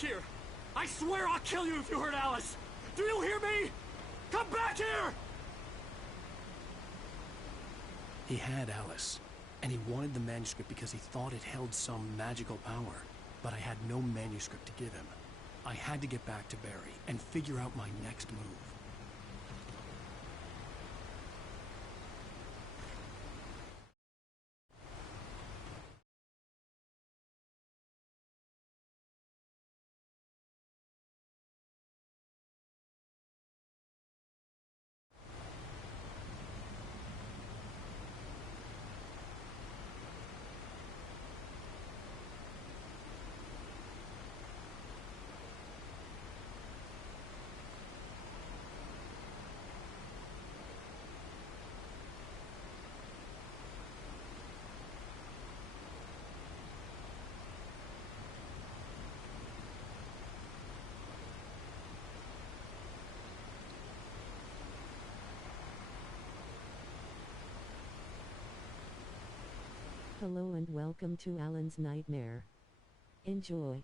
here! I swear I'll kill you if you hurt Alice! Do you hear me? Come back here! He had Alice, and he wanted the manuscript because he thought it held some magical power. But I had no manuscript to give him. I had to get back to Barry and figure out my next move. Hello and welcome to Alan's Nightmare. Enjoy.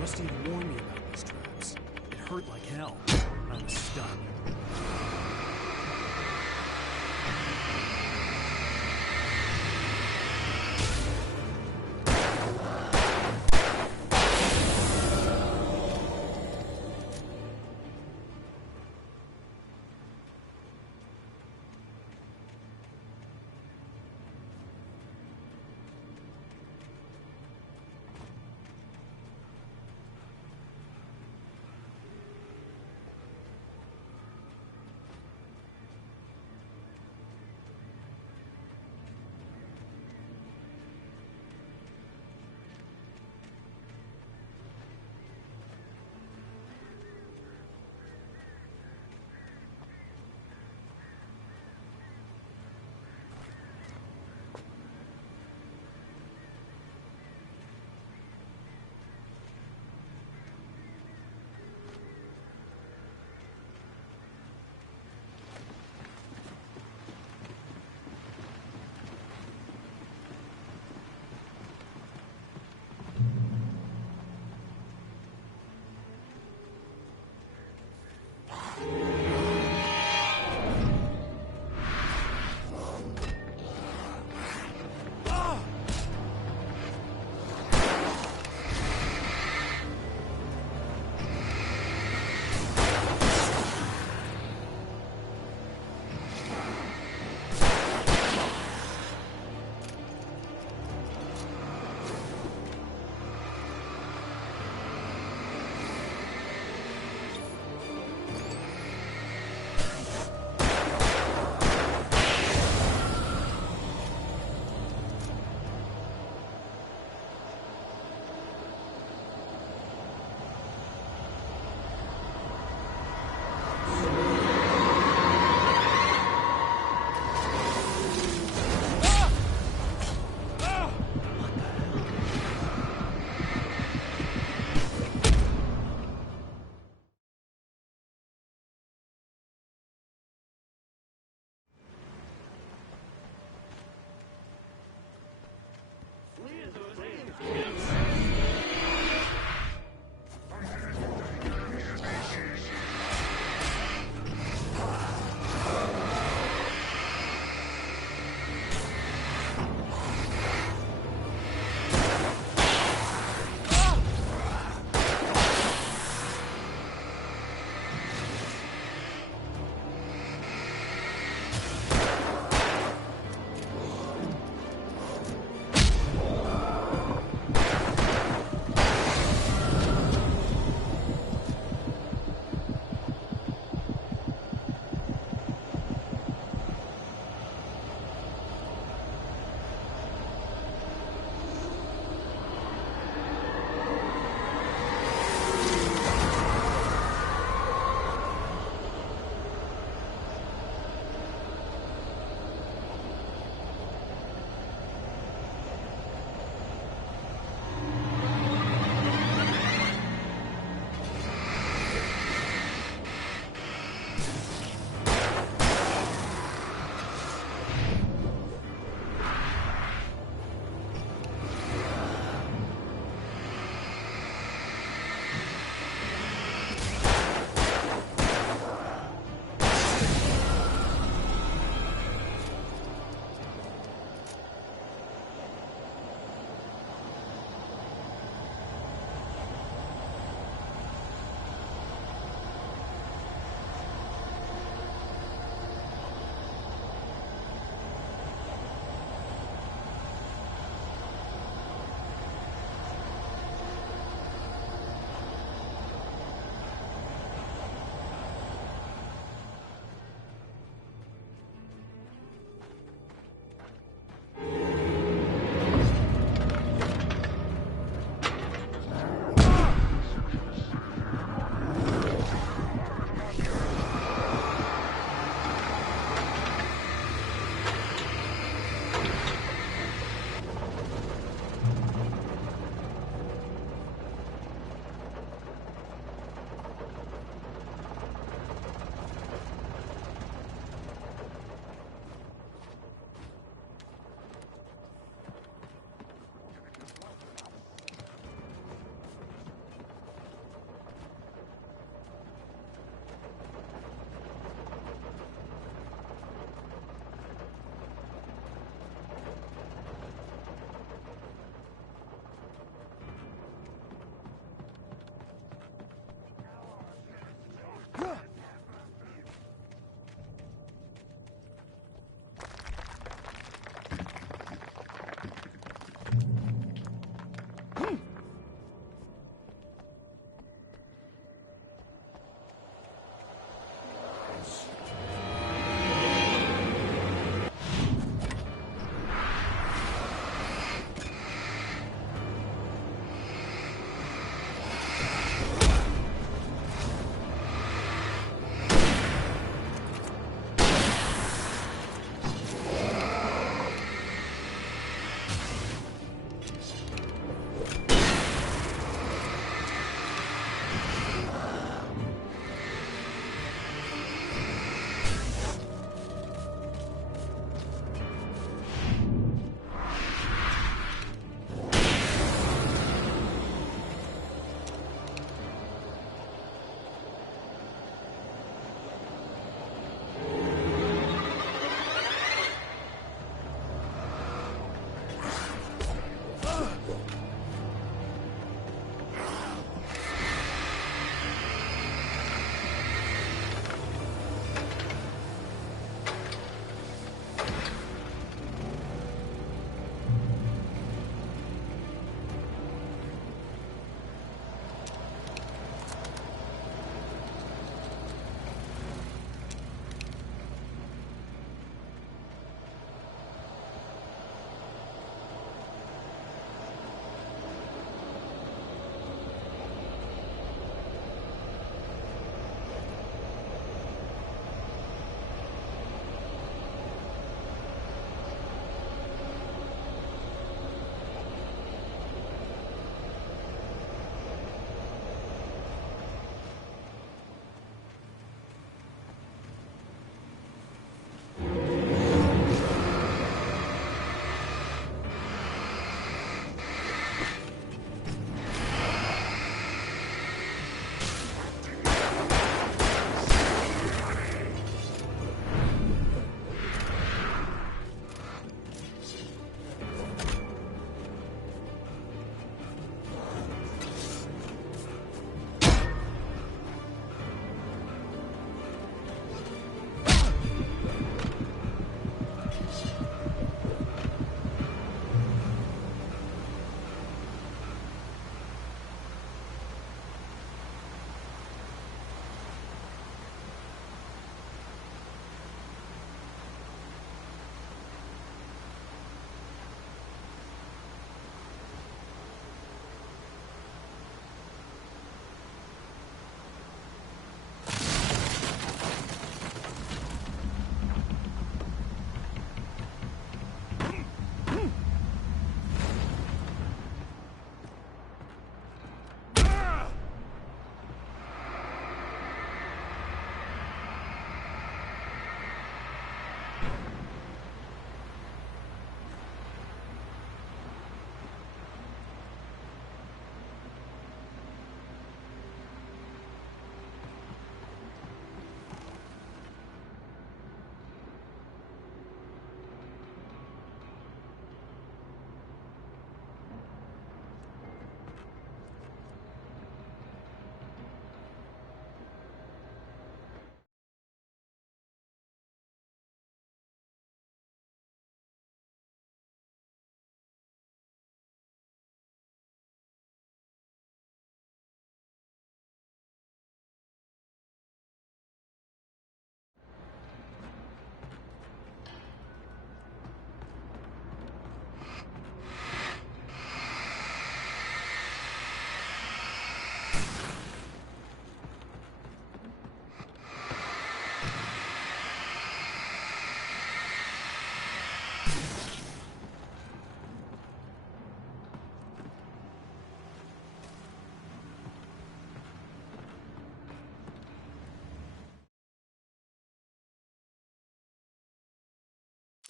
Rusty had warned me about these traps. It hurt like hell. I was stuck.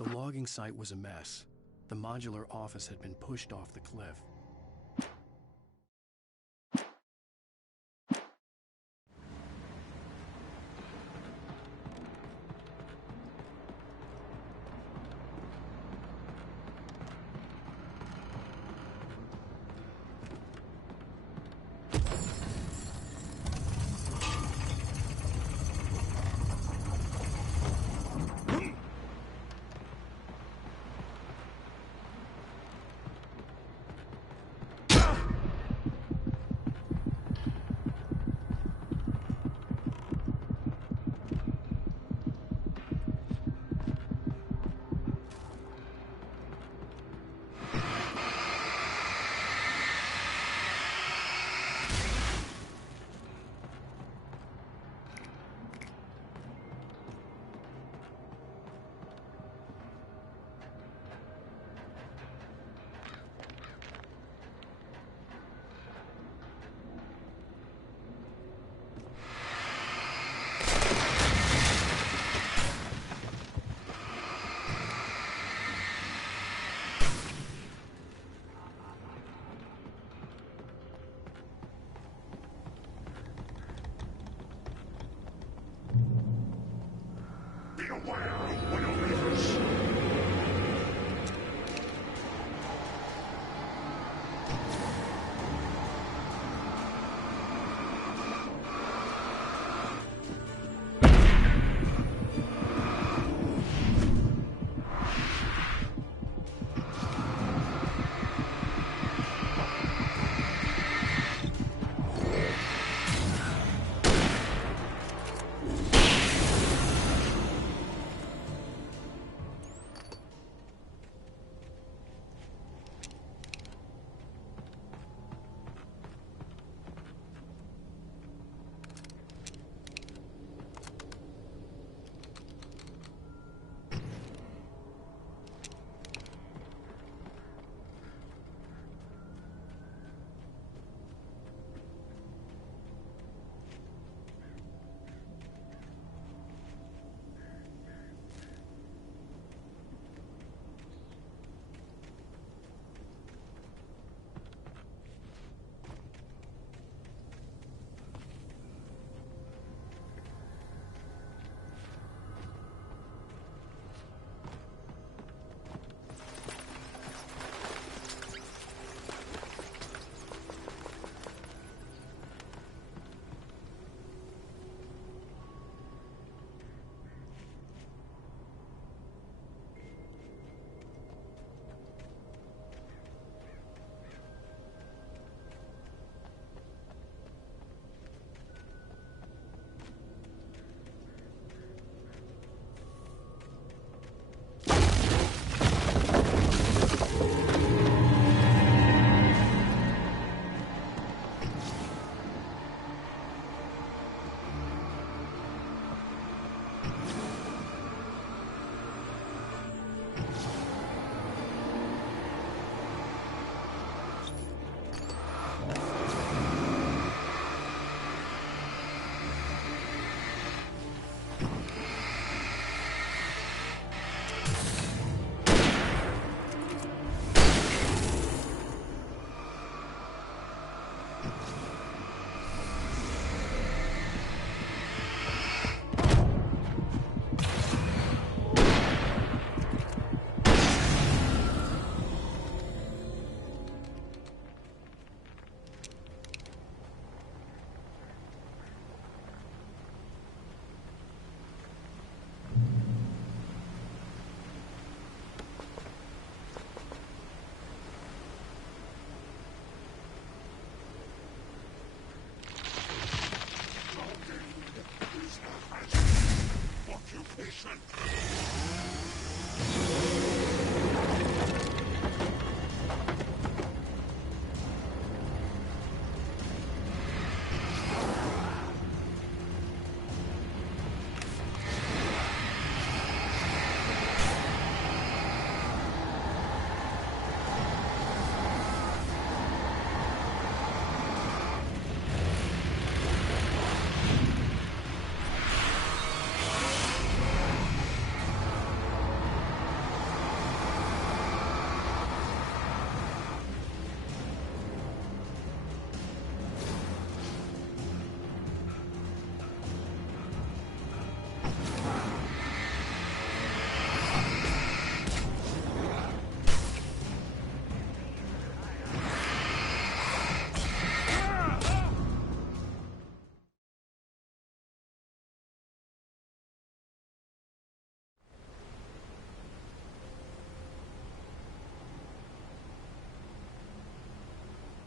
The logging site was a mess. The modular office had been pushed off the cliff.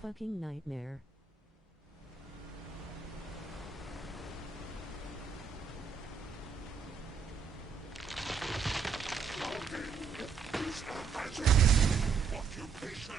fucking nightmare. Occupation.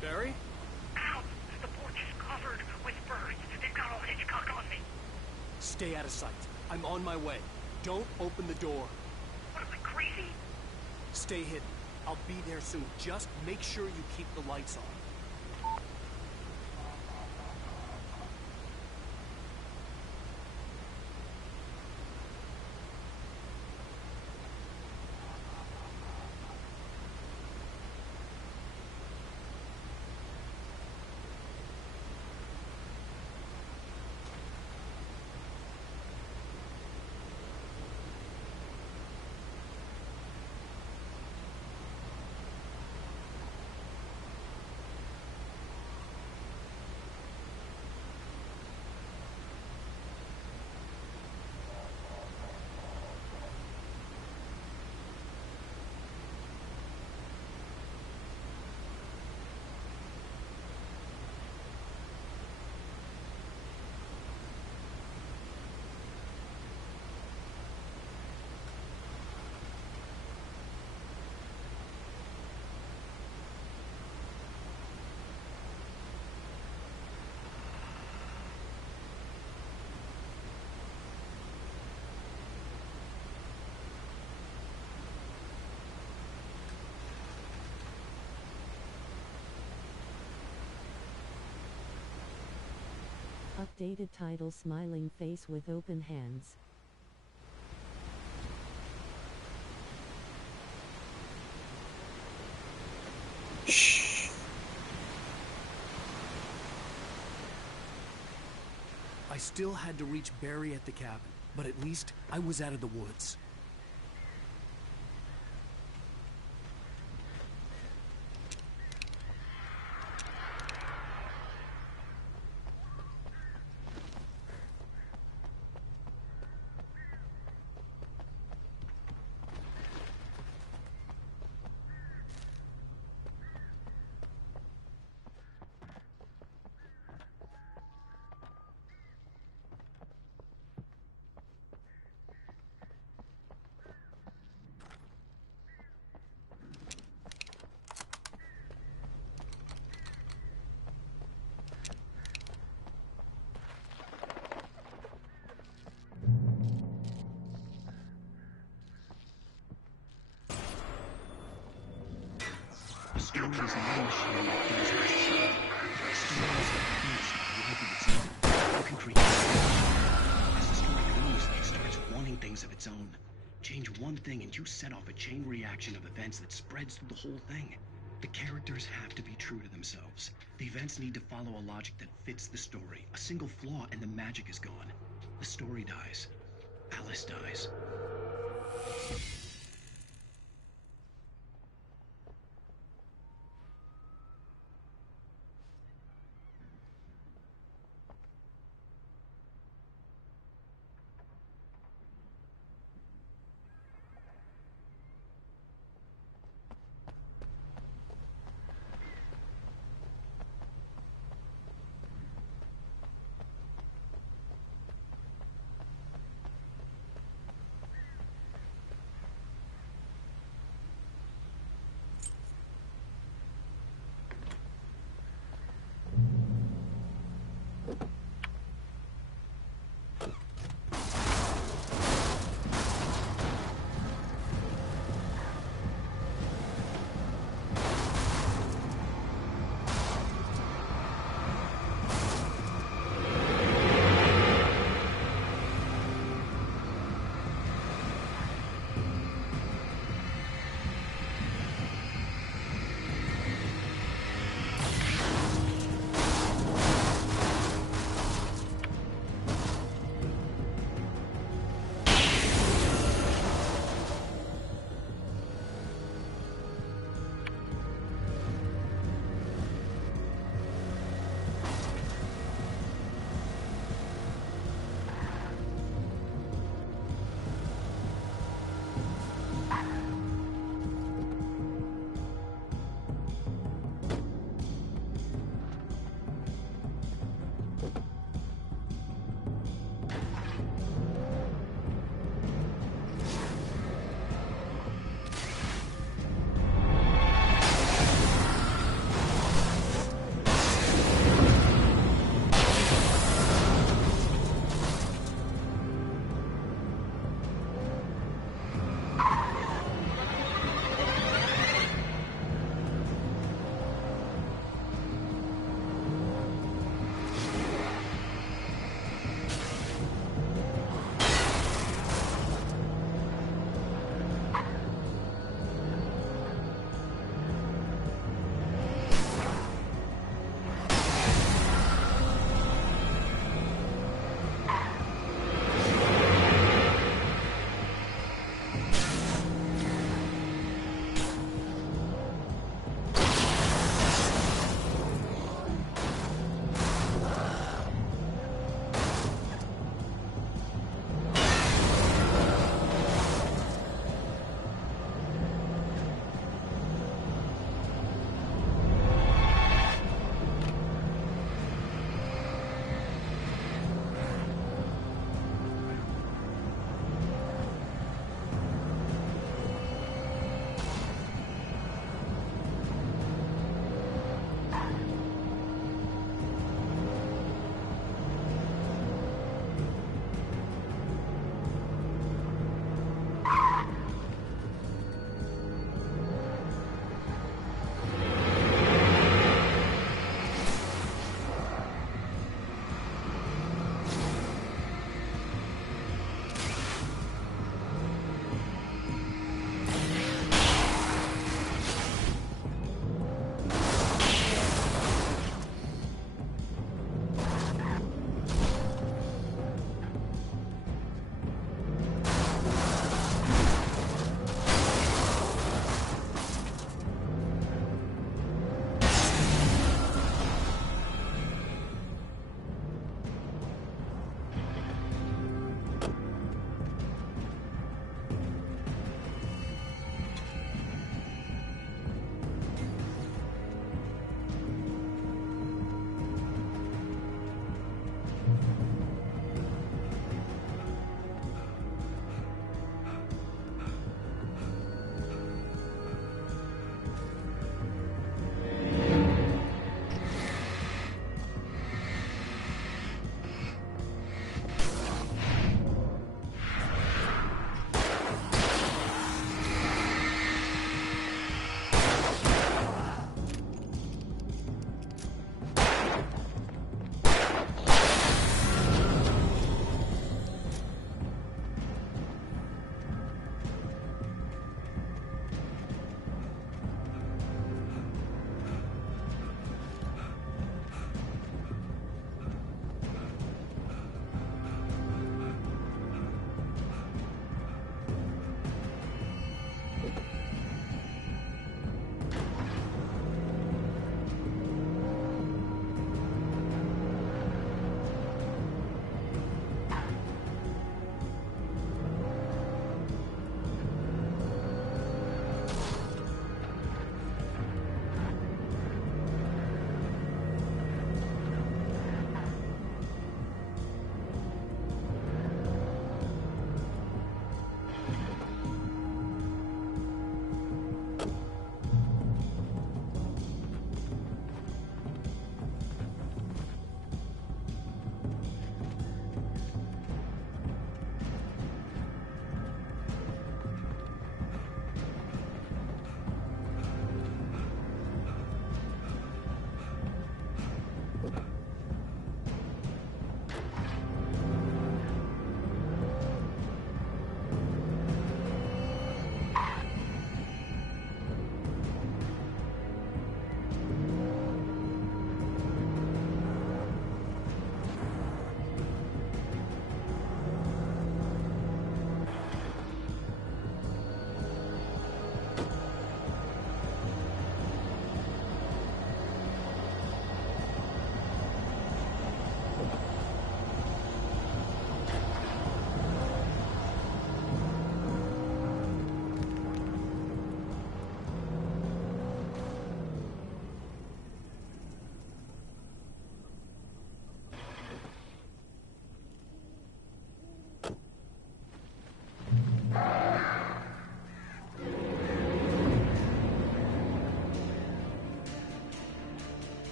Barry? Ow! The porch is covered with birds. They've got all Hitchcock on me. Stay out of sight. I'm on my way. Don't open the door. What am I, crazy? Stay hidden. I'll be there soon. Just make sure you keep the lights on. Updated title: Smiling face with open hands. Shh. I still had to reach Barry at the cabin, but at least I was out of the woods. Stories of machine that does what it should. Stories of beast life of its own. You can create stories. As the story grows, it starts wanting things of its own. Change one thing and you set off a chain reaction of events that spreads through the whole thing. The characters have to be true to themselves. The events need to follow a logic that fits the story. A single flaw and the magic is gone. The story dies. Alice dies.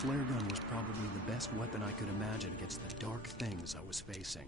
flare gun was probably the best weapon I could imagine against the dark things I was facing.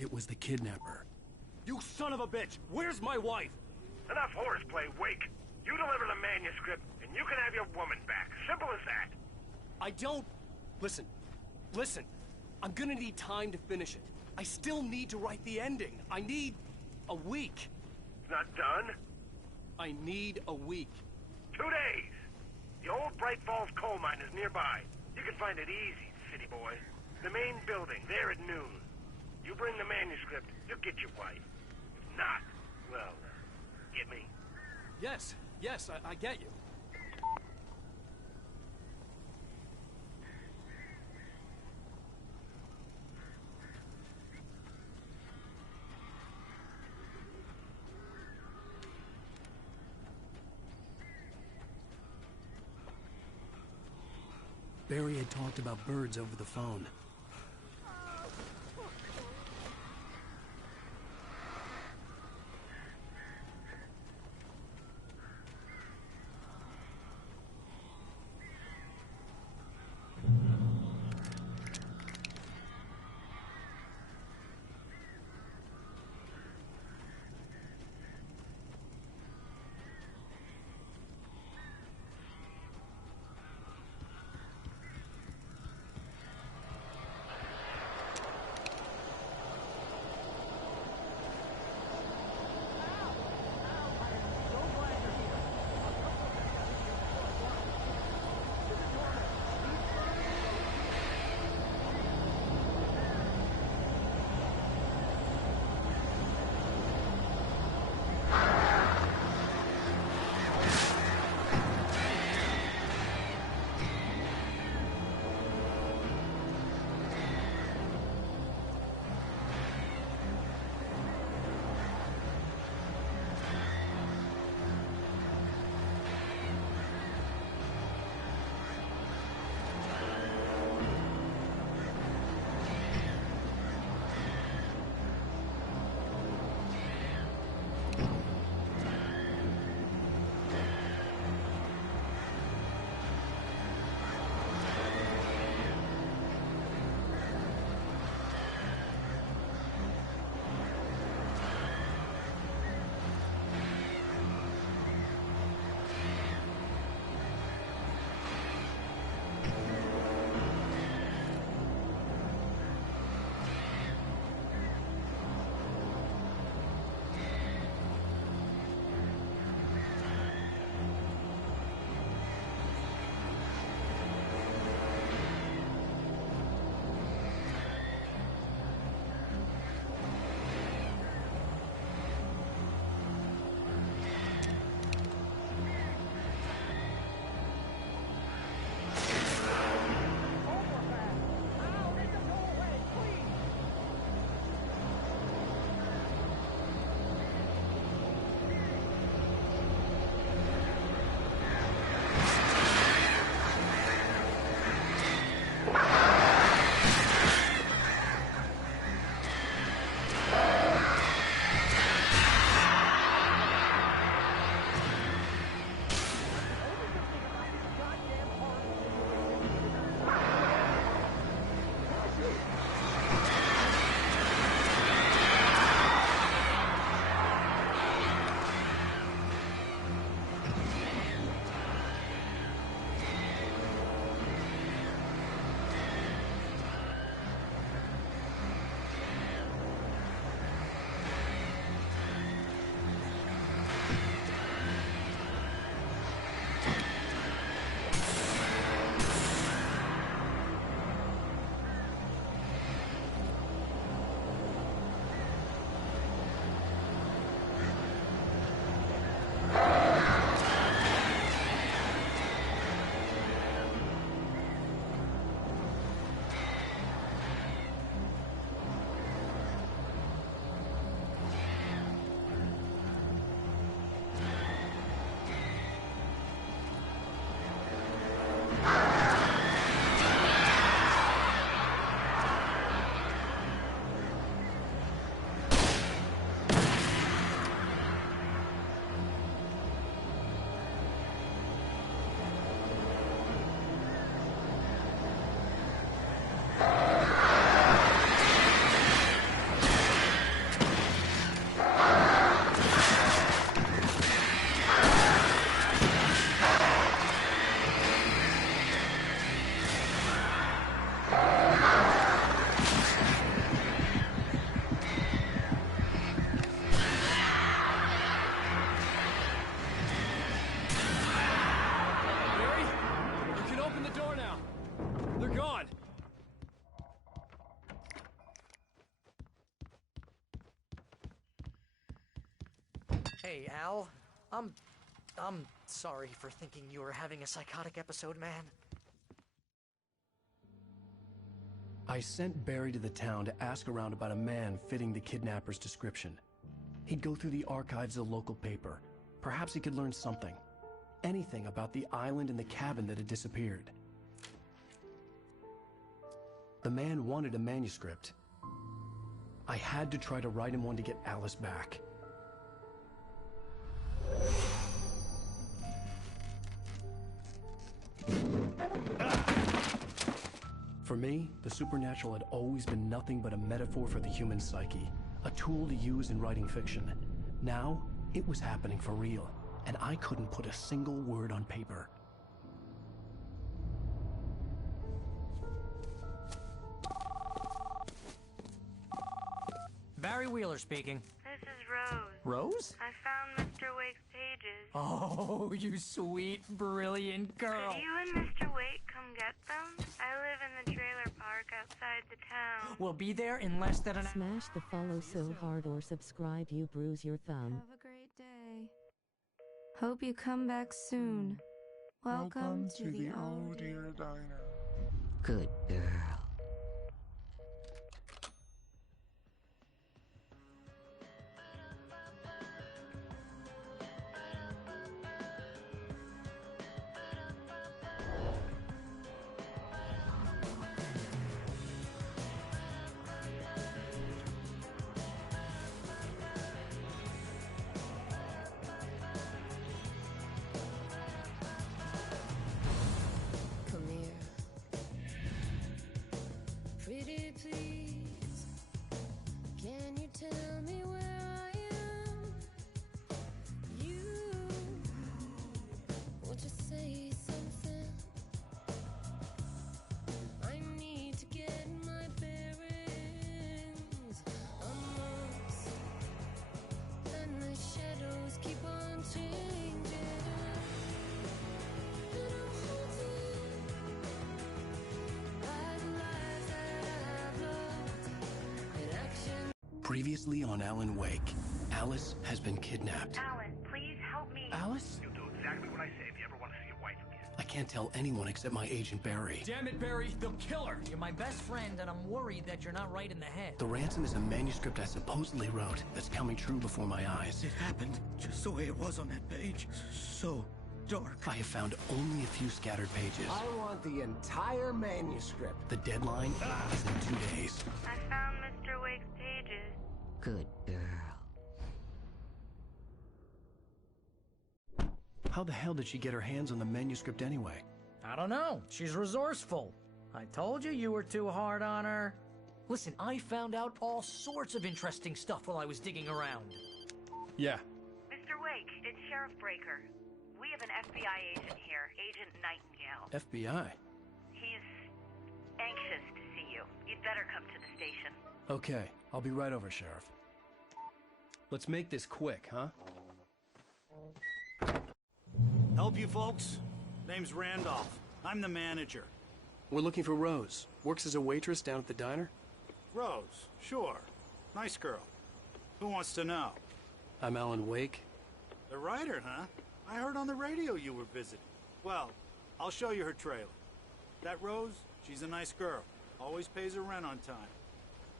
It was the kidnapper. You son of a bitch! Where's my wife? Enough horseplay, Wake. You deliver the manuscript, and you can have your woman back. Simple as that. I don't... Listen. Listen. I'm gonna need time to finish it. I still need to write the ending. I need... a week. It's not done. I need a week. 2 days. The old Bright Falls coal mine is nearby. You can find it easy, city boy. The main building, there at noon. You bring the manuscript, you'll get your wife. If not, well, get me? Yes, I get you. Barry had talked about birds over the phone. Hey, Al. I'm sorry for thinking you were having a psychotic episode, man. I sent Barry to the town to ask around about a man fitting the kidnapper's description. He'd go through the archives of the local paper. Perhaps he could learn something. Anything about the island and the cabin that had disappeared. The man wanted a manuscript. I had to try to write him one to get Alice back. For me, the supernatural had always been nothing but a metaphor for the human psyche, a tool to use in writing fiction. Now, it was happening for real, and I couldn't put a single word on paper. Barry Wheeler speaking. This is Rose. Rose? I found Mr. Wake's pages. Oh, you sweet, brilliant girl. Could you and Mr. Wake come get them? I live in the trailer park outside the town. We'll be there in less than an hour. Smash the follow so hard or subscribe you bruise your thumb. Have a great day. Hope you come back soon. Welcome to the Oh Dear Diner. Good girl. Come here. Pretty please, can you tell me where I am? You, won't you say something? I need to get my bearings amongst, and the shadows keep on changing. And I'm holding by the lives that I've loved in action. Previously on Alan Wake, Alice has been kidnapped. Alan, please help me. Alice? You'll do exactly what I say if you ever want to see your wife again. I can't tell anyone except my agent Barry. Damn it, Barry, they'll kill her! You're my best friend, and I'm worried that you're not right in the head. The ransom is a manuscript I supposedly wrote that's coming true before my eyes. It happened just the way it was on that page. So dark. I have found only a few scattered pages. I want the entire manuscript. The deadline is in 2 days. I found Mr. Wake's pages. Good girl. How the hell did she get her hands on the manuscript anyway? I don't know. She's resourceful. I told you you were too hard on her. Listen, I found out all sorts of interesting stuff while I was digging around. Yeah. Mr. Wake, it's Sheriff Breaker. We have an FBI agent here, Agent Nightingale. FBI? He's anxious to see you. You'd better come to the station. Okay, I'll be right over, Sheriff. Let's make this quick, huh? Help you folks? Name's Randolph. I'm the manager. We're looking for Rose. Works as a waitress down at the diner. Rose, sure. Nice girl. Who wants to know? I'm Alan Wake. The writer, huh? I heard on the radio you were visiting. Well, I'll show you her trailer. That Rose, she's a nice girl. Always pays her rent on time.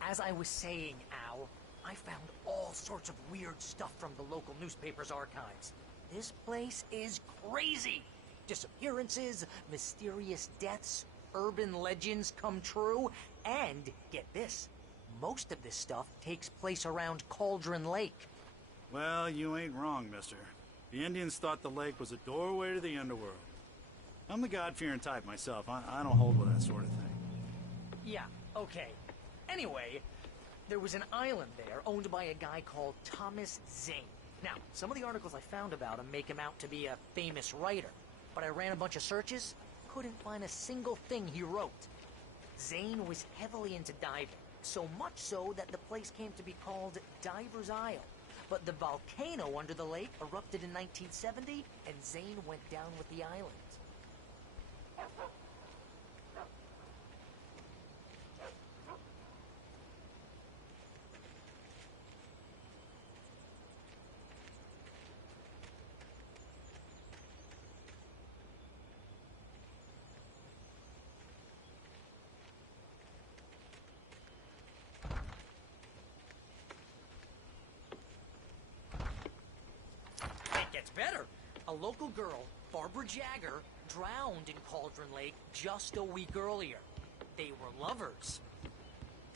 As I was saying, Al, I found all sorts of weird stuff from the local newspaper's archives. This place is crazy. Disappearances, mysterious deaths, urban legends come true, and, get this, most of this stuff takes place around Cauldron Lake. Well, you ain't wrong, mister. The Indians thought the lake was a doorway to the underworld. I'm the God-fearing type myself. I don't hold with that sort of thing. Yeah, okay. Anyway, there was an island there owned by a guy called Thomas Zane. Now, some of the articles I found about him make him out to be a famous writer, but I ran a bunch of searches, couldn't find a single thing he wrote. Zane was heavily into diving, so much so that the place came to be called Diver's Isle. But the volcano under the lake erupted in 1970, and Zane went down with the island. gets better. A local girl, Barbara Jagger, drowned in Cauldron Lake just a week earlier. They were lovers.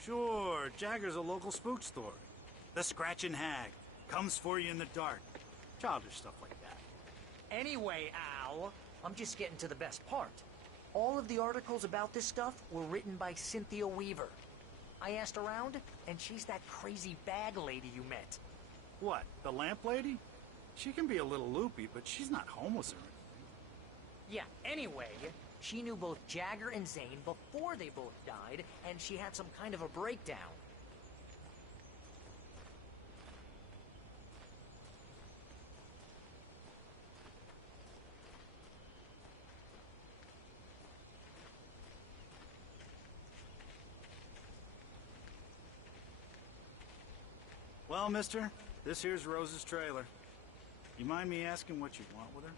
Sure, Jagger's a local spook story. The Scratching Hag comes for you in the dark. Childish stuff like that. Anyway, Al, I'm just getting to the best part. All of the articles about this stuff were written by Cynthia Weaver. I asked around, and she's that crazy bag lady you met. What, the lamp lady? She can be a little loopy, but she's not homeless or anything. Yeah, anyway, she knew both Jagger and Zane before they both died, and she had some kind of a breakdown. Well, mister, this here's Rose's trailer. You mind me asking what you want with her?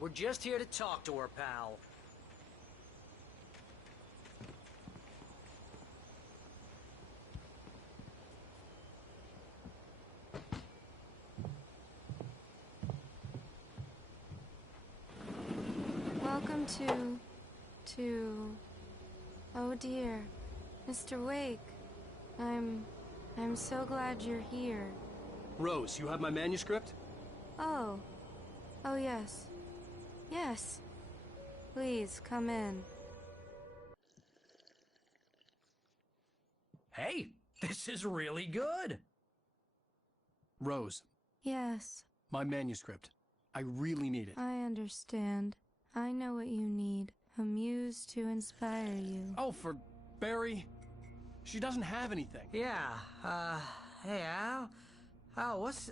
We're just here to talk to her, pal. Welcome to... Oh dear, Mr. Wake. I'm so glad you're here. Rose, you have my manuscript? Oh. Oh, yes. Yes. Please, come in. Hey, this is really good. Rose, Yes, my manuscript. I really need it. I understand. I know what you need. A muse to inspire you. Oh, for Barry? She doesn't have anything. Yeah, hey, Al? Al, what's...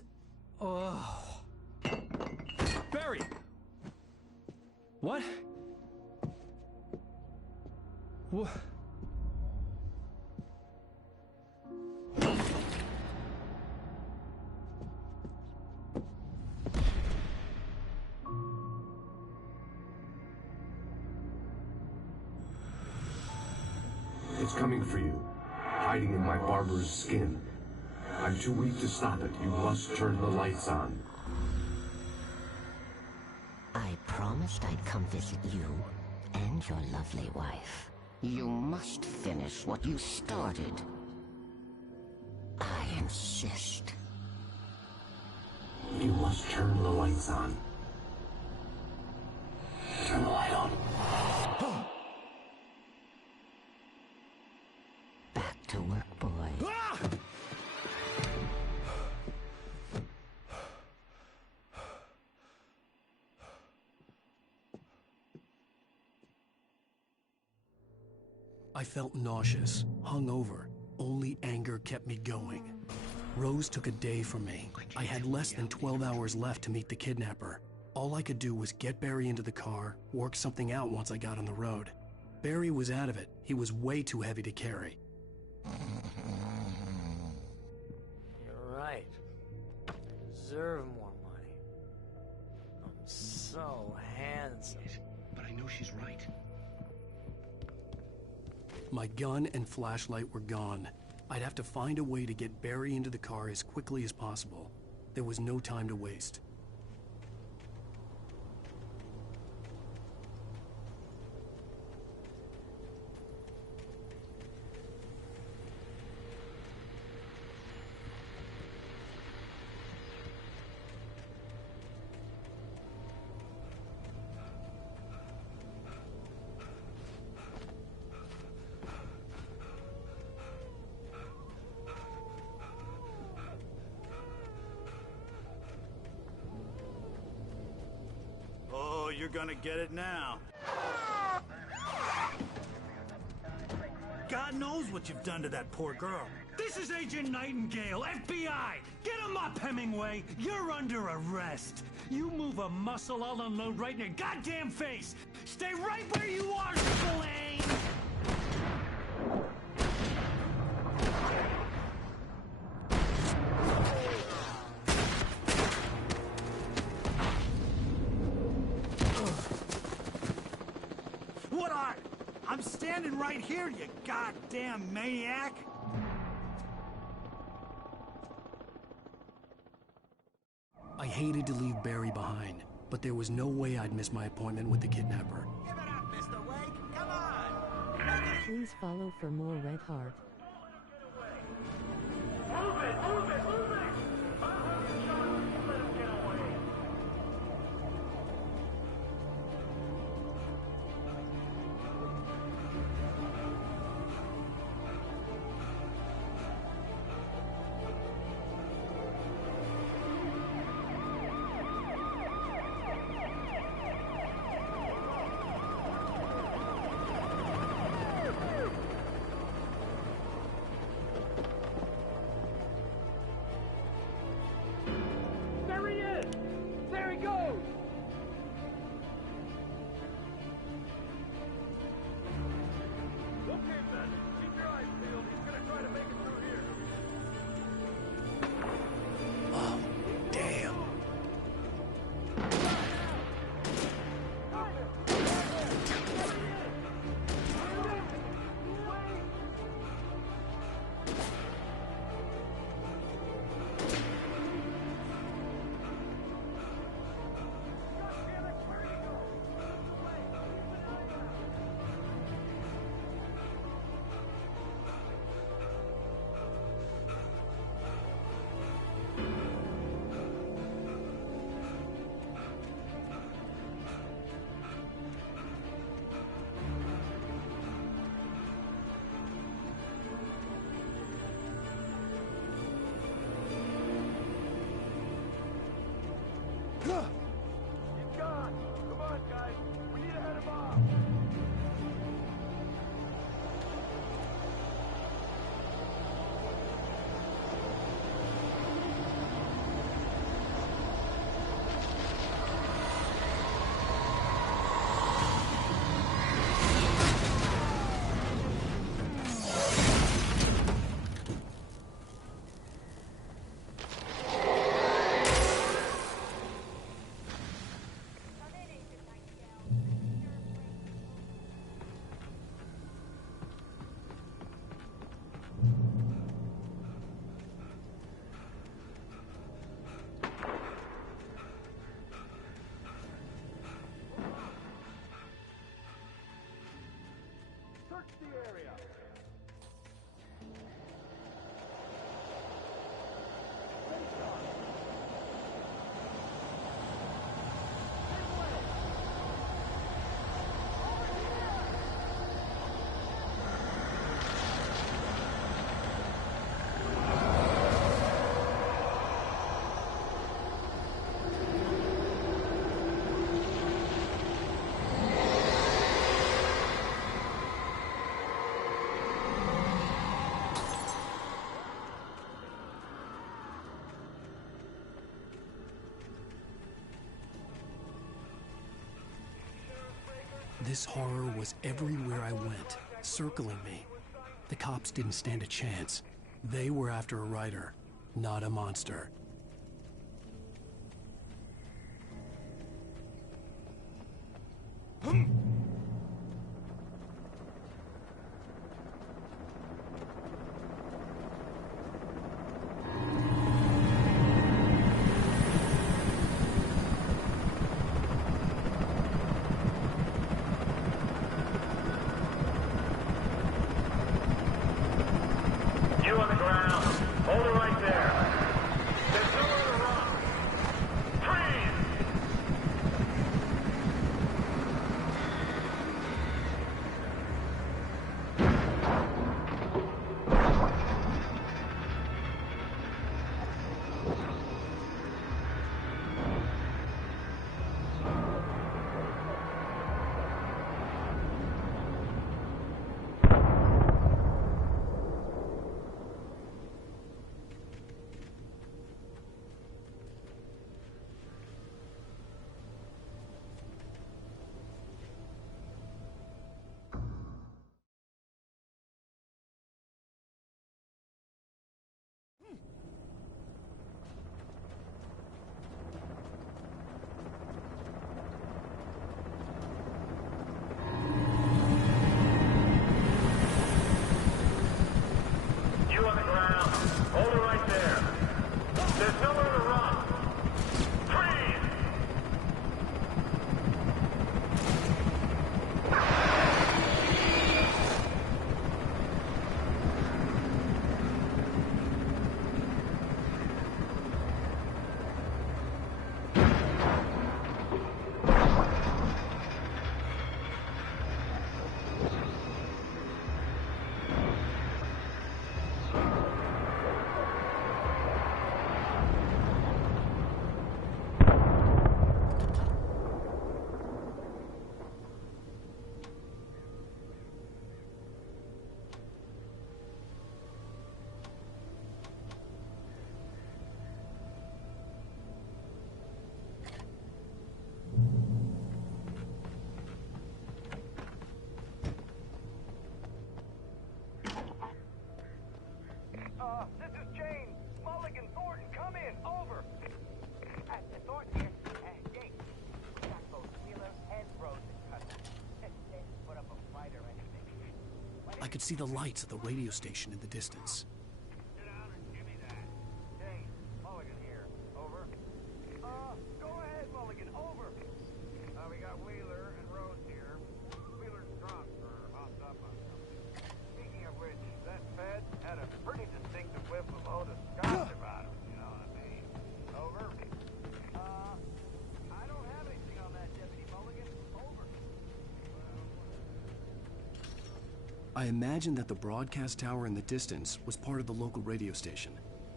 Oh... Barry! What? What? It's coming for you, hiding in my barber's skin. I'm too weak to stop it. You must turn the lights on. I promised I'd come visit you and your lovely wife. You must finish what you started. I insist. You must turn the lights on. Turn the light on. Back to work, boy. Ah! I felt nauseous, hungover. Only anger kept me going. Rose took a day from me. I had less than 12 hours left to meet the kidnapper. All I could do was get Barry into the car, work something out once I got on the road. Barry was out of it. He was way too heavy to carry. You're right. I deserve more money. I'm so handsome. But I know she's right. My gun and flashlight were gone. I'd have to find a way to get Barry into the car as quickly as possible. There was no time to waste. Oh, you're gonna get it now. God knows what you've done to that poor girl. This is Agent Nightingale, FBI! Get him up, Hemingway! You're under arrest! You move a muscle, I'll unload right in your goddamn face! Stay right where you are, Spillane! What are? I'm standing right here, you goddamn maniac! I hated to leave Barry behind, but there was no way I'd miss my appointment with the kidnapper. Give it up, Mr. Wake. Come on. Please follow for more Red Heart. Move it, move it, move it! Let him get away. There he is! There he goes! Okay, Ben. Keep your eyes peeled. He's gonna try to make it through here. Oh, damn. He's gone. Come on, guys. We need to head him off. Search the area. This horror was everywhere I went, circling me. The cops didn't stand a chance. They were after a writer, not a monster. You on the ground. Hold it right there. There's nowhere to run. Freeze! could see the lights of the radio station in the distance. Get out and give me that. Hey, Mulligan here. Over. Go ahead, Mulligan. Over. We got Wheeler and Rose here. Wheeler's drunk or hopped up on something. Speaking of which, that Fed had a pretty distinctive whiff of Otis Scotch about him. You know what I mean? Over. I don't have anything on that, Deputy Mulligan. Over. I imagined that the broadcast tower in the distance was part of the local radio station.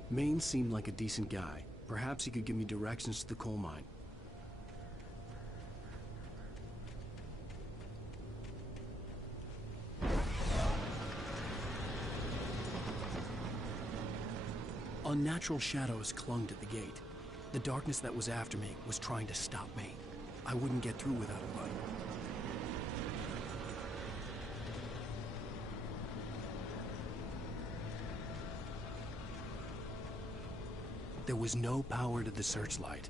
Maine seemed like a decent guy. Perhaps he could give me directions to the coal mine. Unnatural shadows clung to the gate. The darkness that was after me was trying to stop me. I wouldn't get through without a light. There was no power to the searchlight.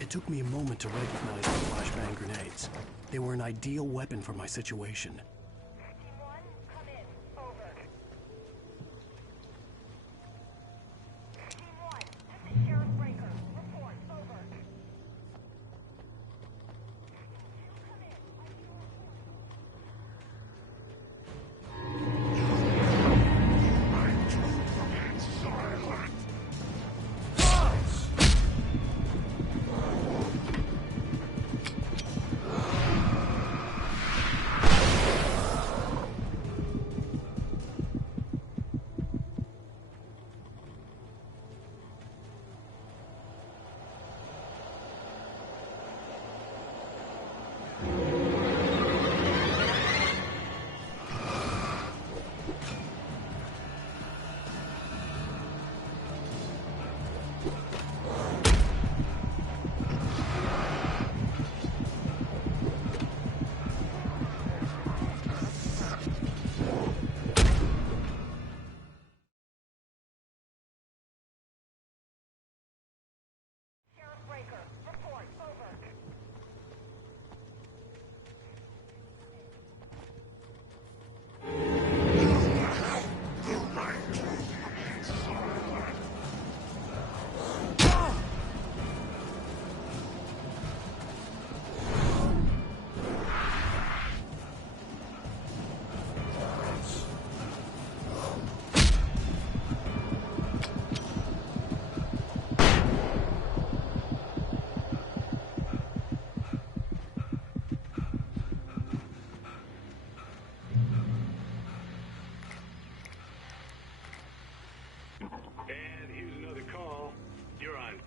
It took me a moment to recognize the flashbang grenades. They were an ideal weapon for my situation.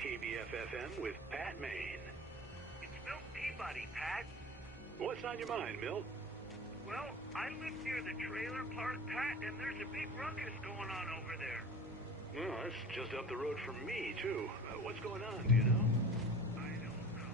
KBFFM with Pat Maine. It's Milt Peabody, Pat. What's on your mind, Milt? Well, I live near the trailer park, Pat, and there's a big ruckus going on over there. Well, that's just up the road from me, too. What's going on, do you know? I don't know.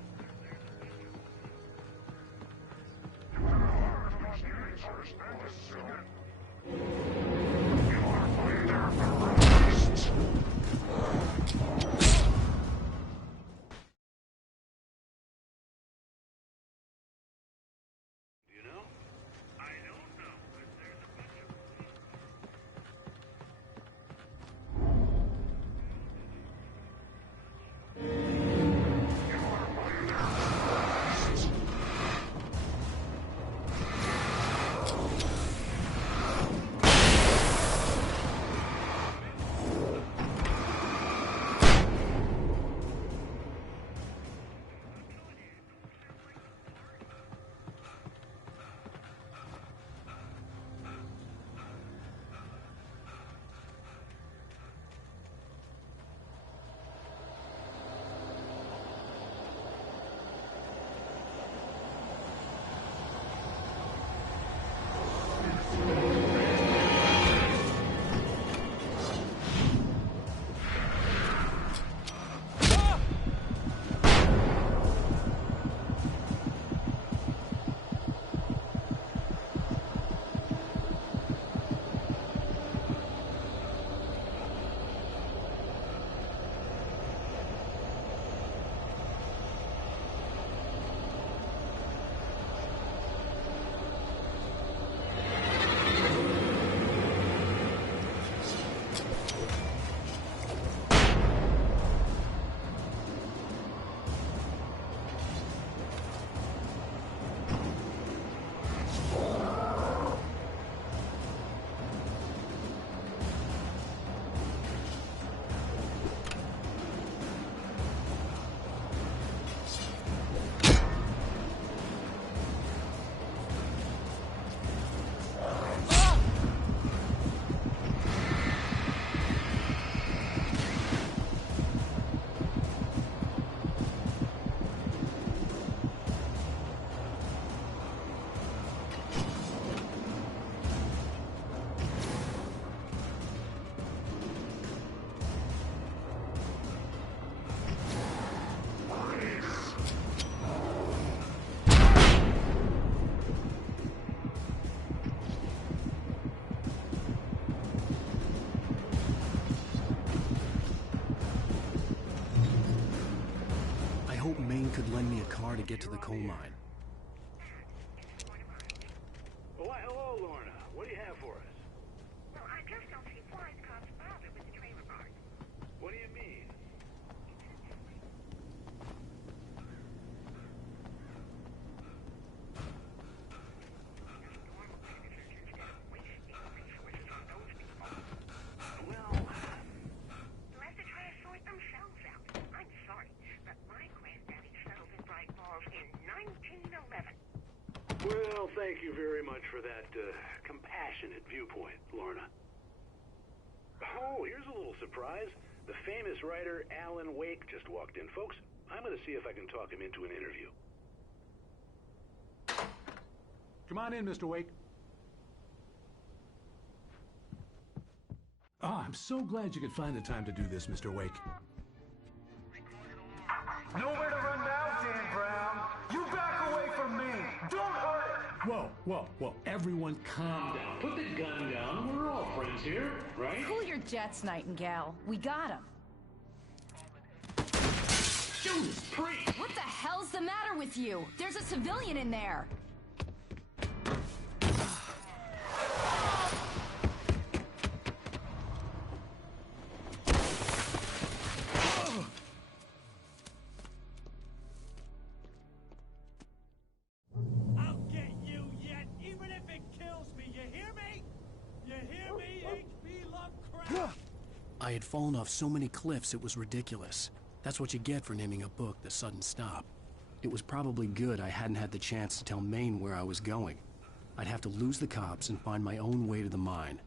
to get to the coal mine. Why, hello, Lorna. What do you have for us? Well, I just don't see why the cops bothered with the trailer park. What do you mean? Well, let the trash sort themselves out. I'm sorry, but my granddaddy settled in Bright Falls in 1911. Well, thank you very much for that compassionate viewpoint, Lorna. Oh, here's a little surprise. The famous writer Alan Wake just walked in. Folks, I'm going to see if I can talk him into an interview. Come on in, Mr. Wake. Oh, I'm so glad you could find the time to do this, Mr. Wake. Nowhere to run now, Dan Brown. You back away from me. Don't hurt it. Whoa. Everyone calm down. Put the gun down. We're all friends here, right? Cool your jets, Nightingale. We got him. Judas Priest! What the hell's the matter with you? There's a civilian in there. I'll get you yet, even if it kills me. You hear me? You hear me, H.P. Lovecraft? I had fallen off so many cliffs it was ridiculous. That's what you get for naming a book The Sudden Stop. It was probably good I hadn't had the chance to tell Maine where I was going. I'd have to lose the cops and find my own way to the mine.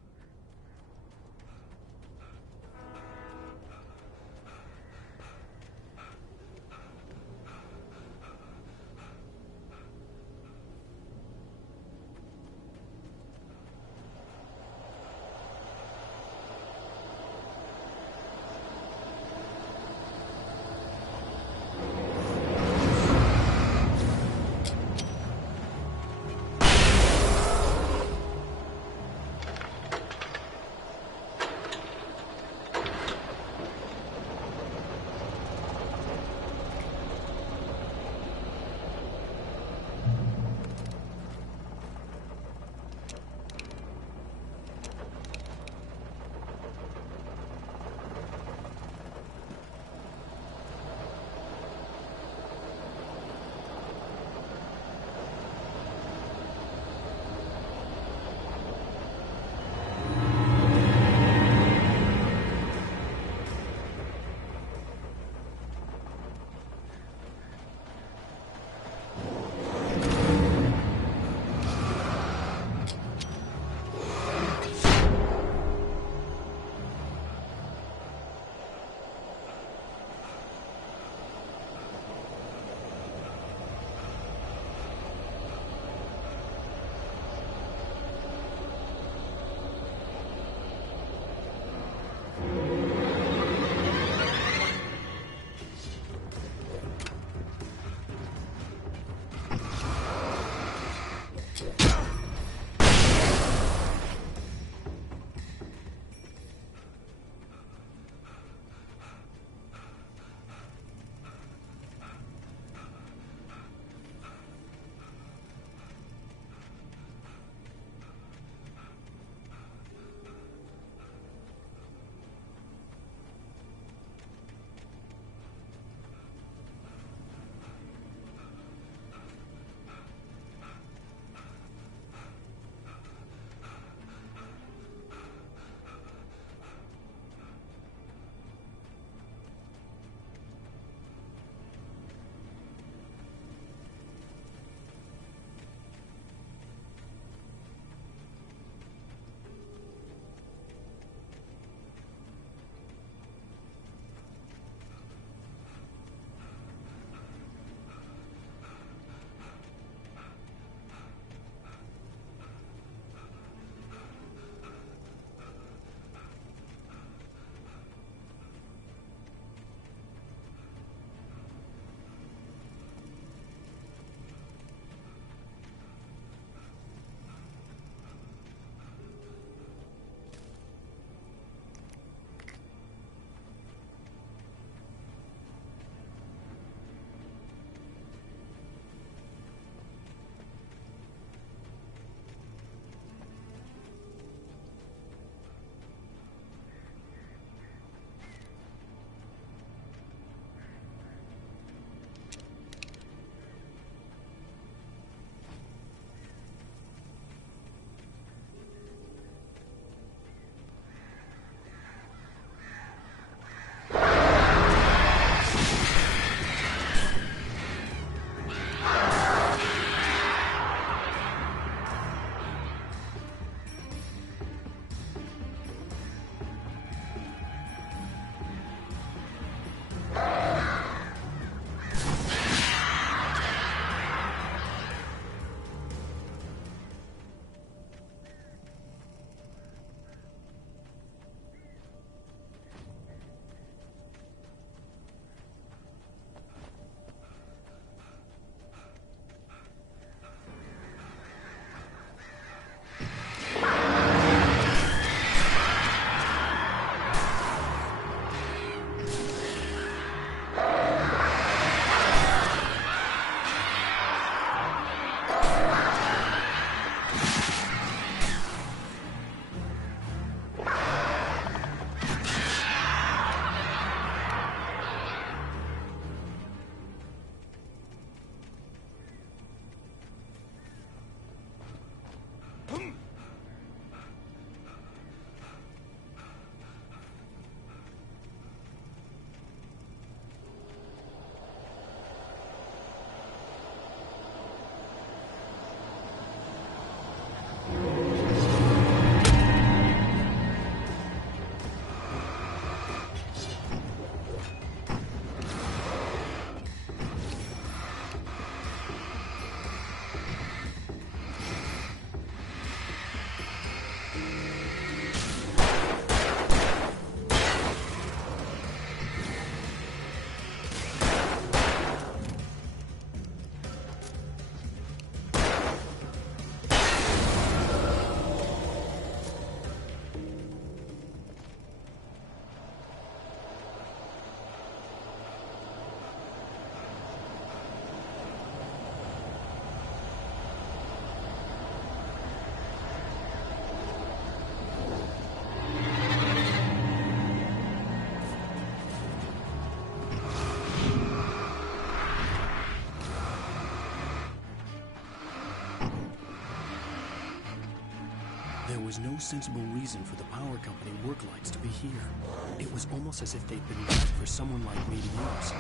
There was no sensible reason for the power company work lights to be here. It was almost as if they'd been left for someone like me to use.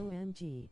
OMG.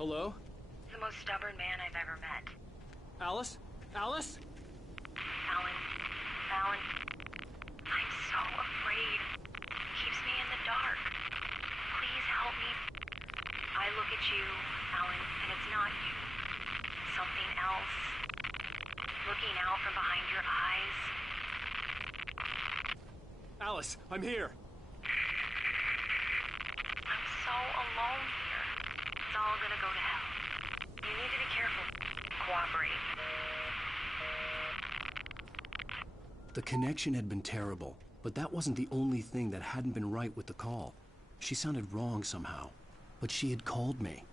Hello? He's the most stubborn man I've ever met. Alice? Alice? Alan. Alan. I'm so afraid. He keeps me in the dark. Please help me. I look at you, Alan, and it's not you. Something else. Looking out from behind your eyes. Alice, I'm here. I'm so alone here. It's all gonna go to hell. You need to be careful. Cooperate. The connection had been terrible, but that wasn't the only thing that hadn't been right with the call. She sounded wrong somehow, but she had called me.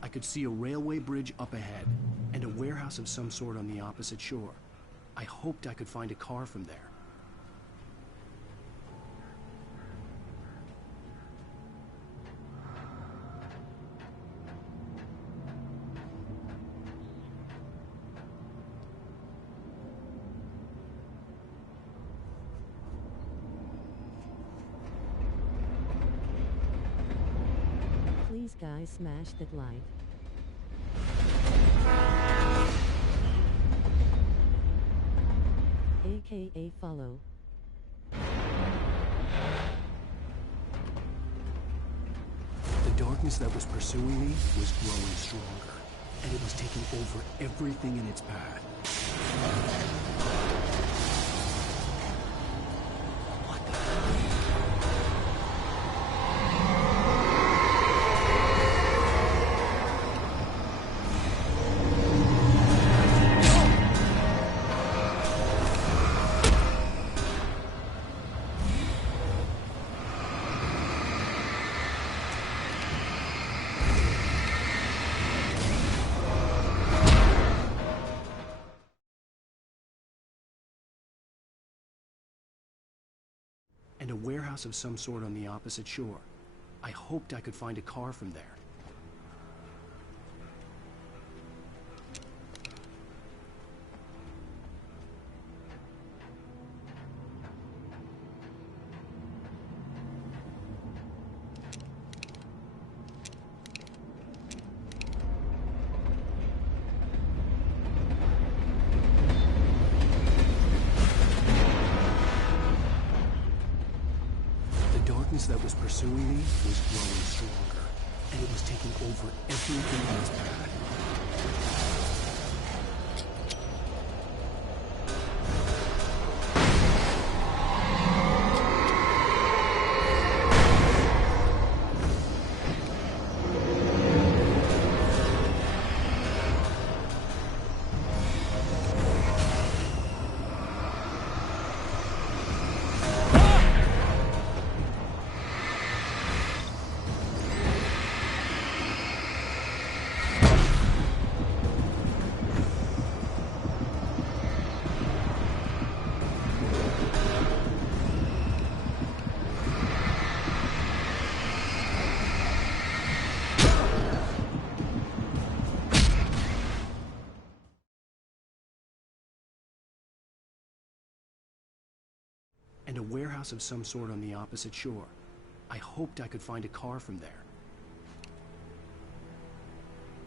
I could see a railway bridge up ahead, and a warehouse of some sort on the opposite shore. I hoped I could find a car from there. Please guys smash that like. AKA follow. The darkness that was pursuing me was growing stronger, and it was taking over everything in its path. And a warehouse of some sort on the opposite shore. I hoped I could find a car from there. The darkness that was pursuing me was growing stronger, and it was taking over everything in its path. and a warehouse of some sort on the opposite shore. I hoped I could find a car from there.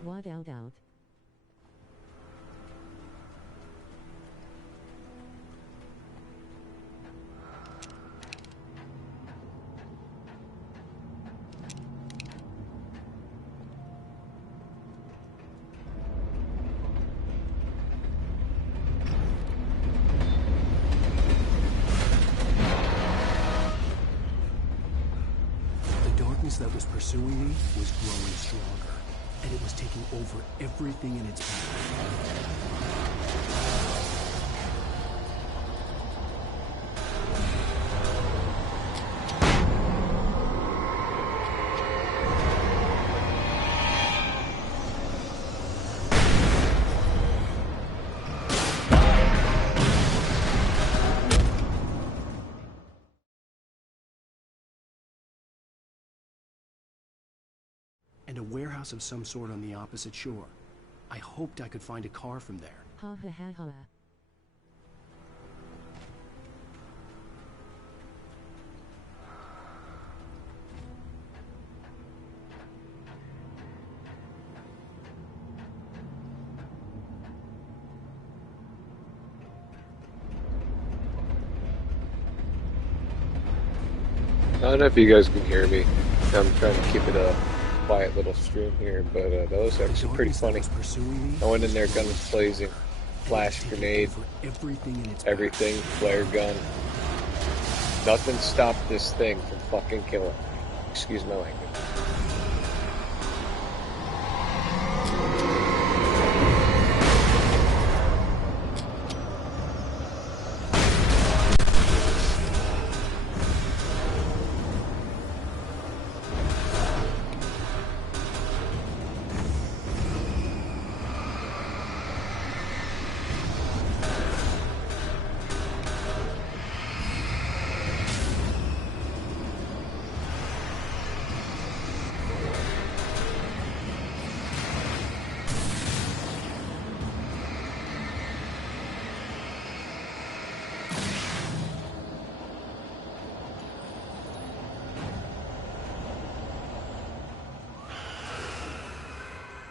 What out. That was pursuing me was growing stronger, and it was taking over everything in its path. And a warehouse of some sort on the opposite shore. I hoped I could find a car from there. Ha ha ha ha. I don't know if you guys can hear me. I'm trying to keep it a quiet little stream here, but that was actually pretty funny. I went in there, guns blazing, flash grenade, everything, flare gun. Nothing stopped this thing from fucking killing me. Excuse my language.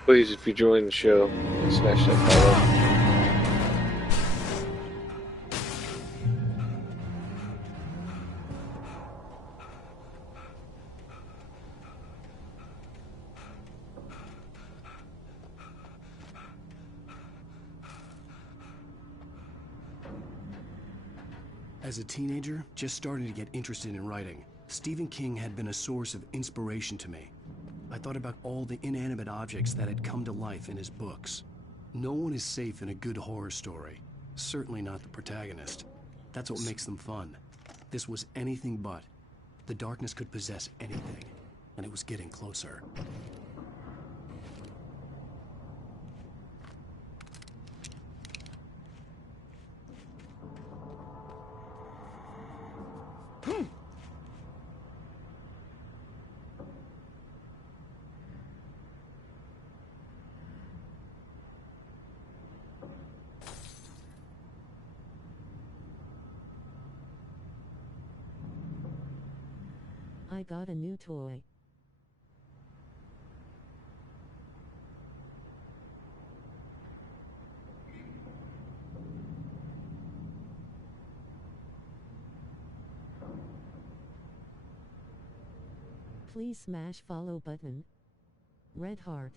Please, if you join the show, smash that follow. As a teenager, just starting to get interested in writing, Stephen King had been a source of inspiration to me. I thought about all the inanimate objects that had come to life in his books. No one is safe in a good horror story. Certainly not the protagonist. That's what makes them fun. This was anything but. The darkness could possess anything, and it was getting closer. I got a new toy. Please smash follow button. Red heart.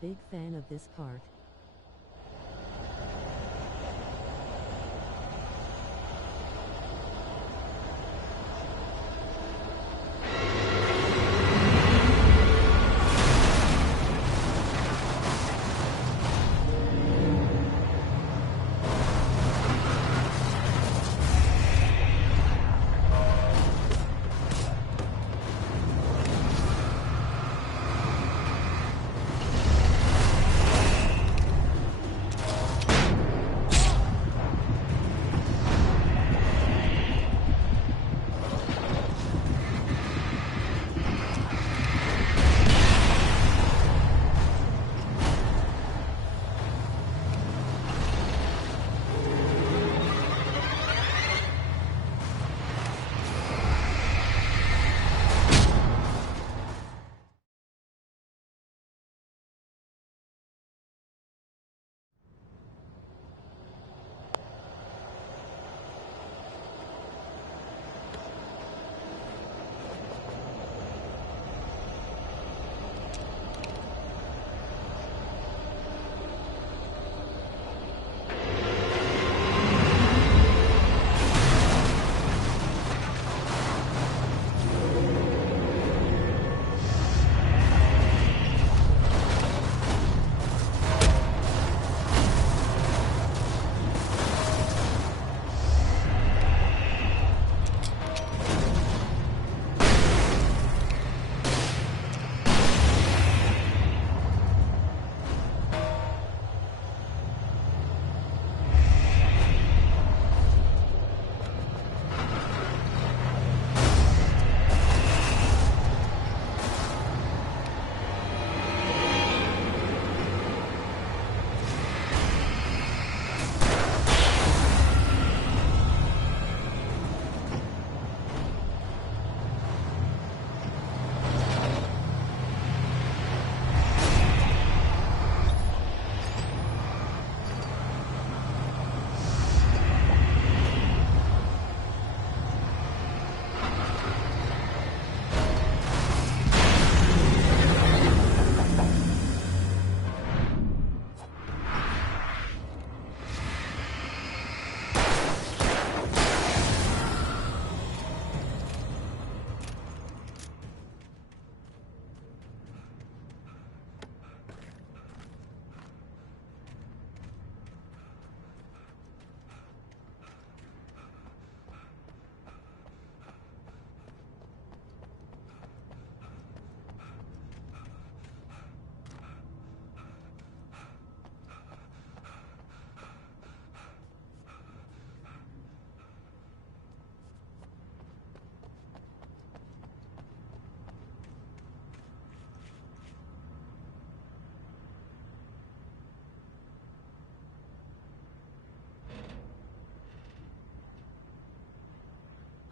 big fan of this part.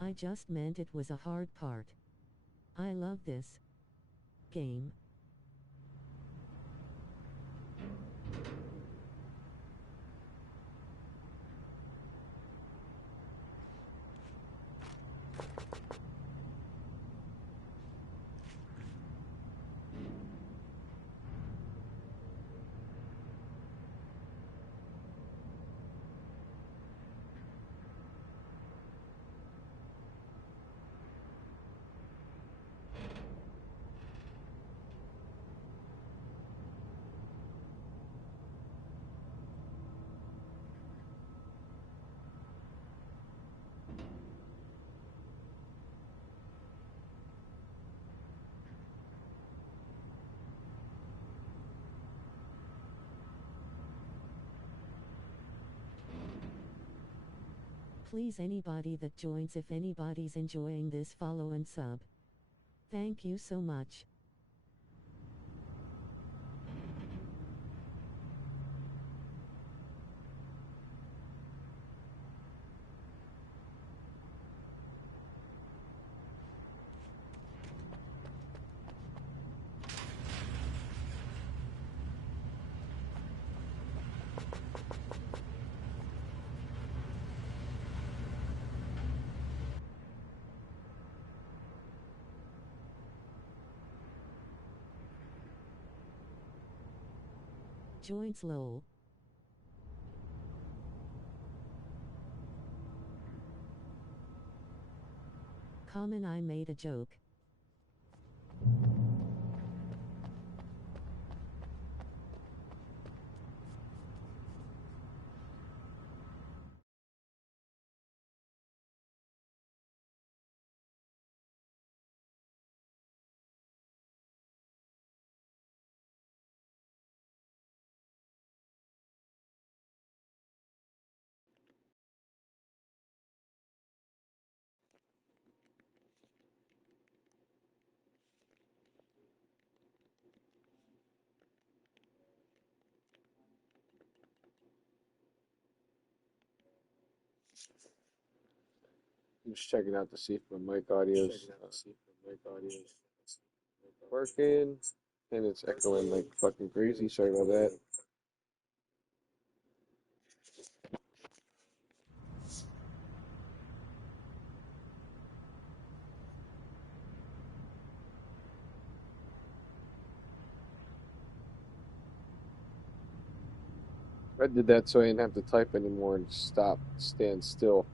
I just meant it was a hard part. I love this game. Please anybody that joins, if anybody's enjoying this, follow and sub. Thank you so much. Joints lol. Common, I made a joke. I'm just checking out to see if my mic audio's working, and it's echoing like fucking crazy. Sorry about that. I did that so I didn't have to type anymore and stand still.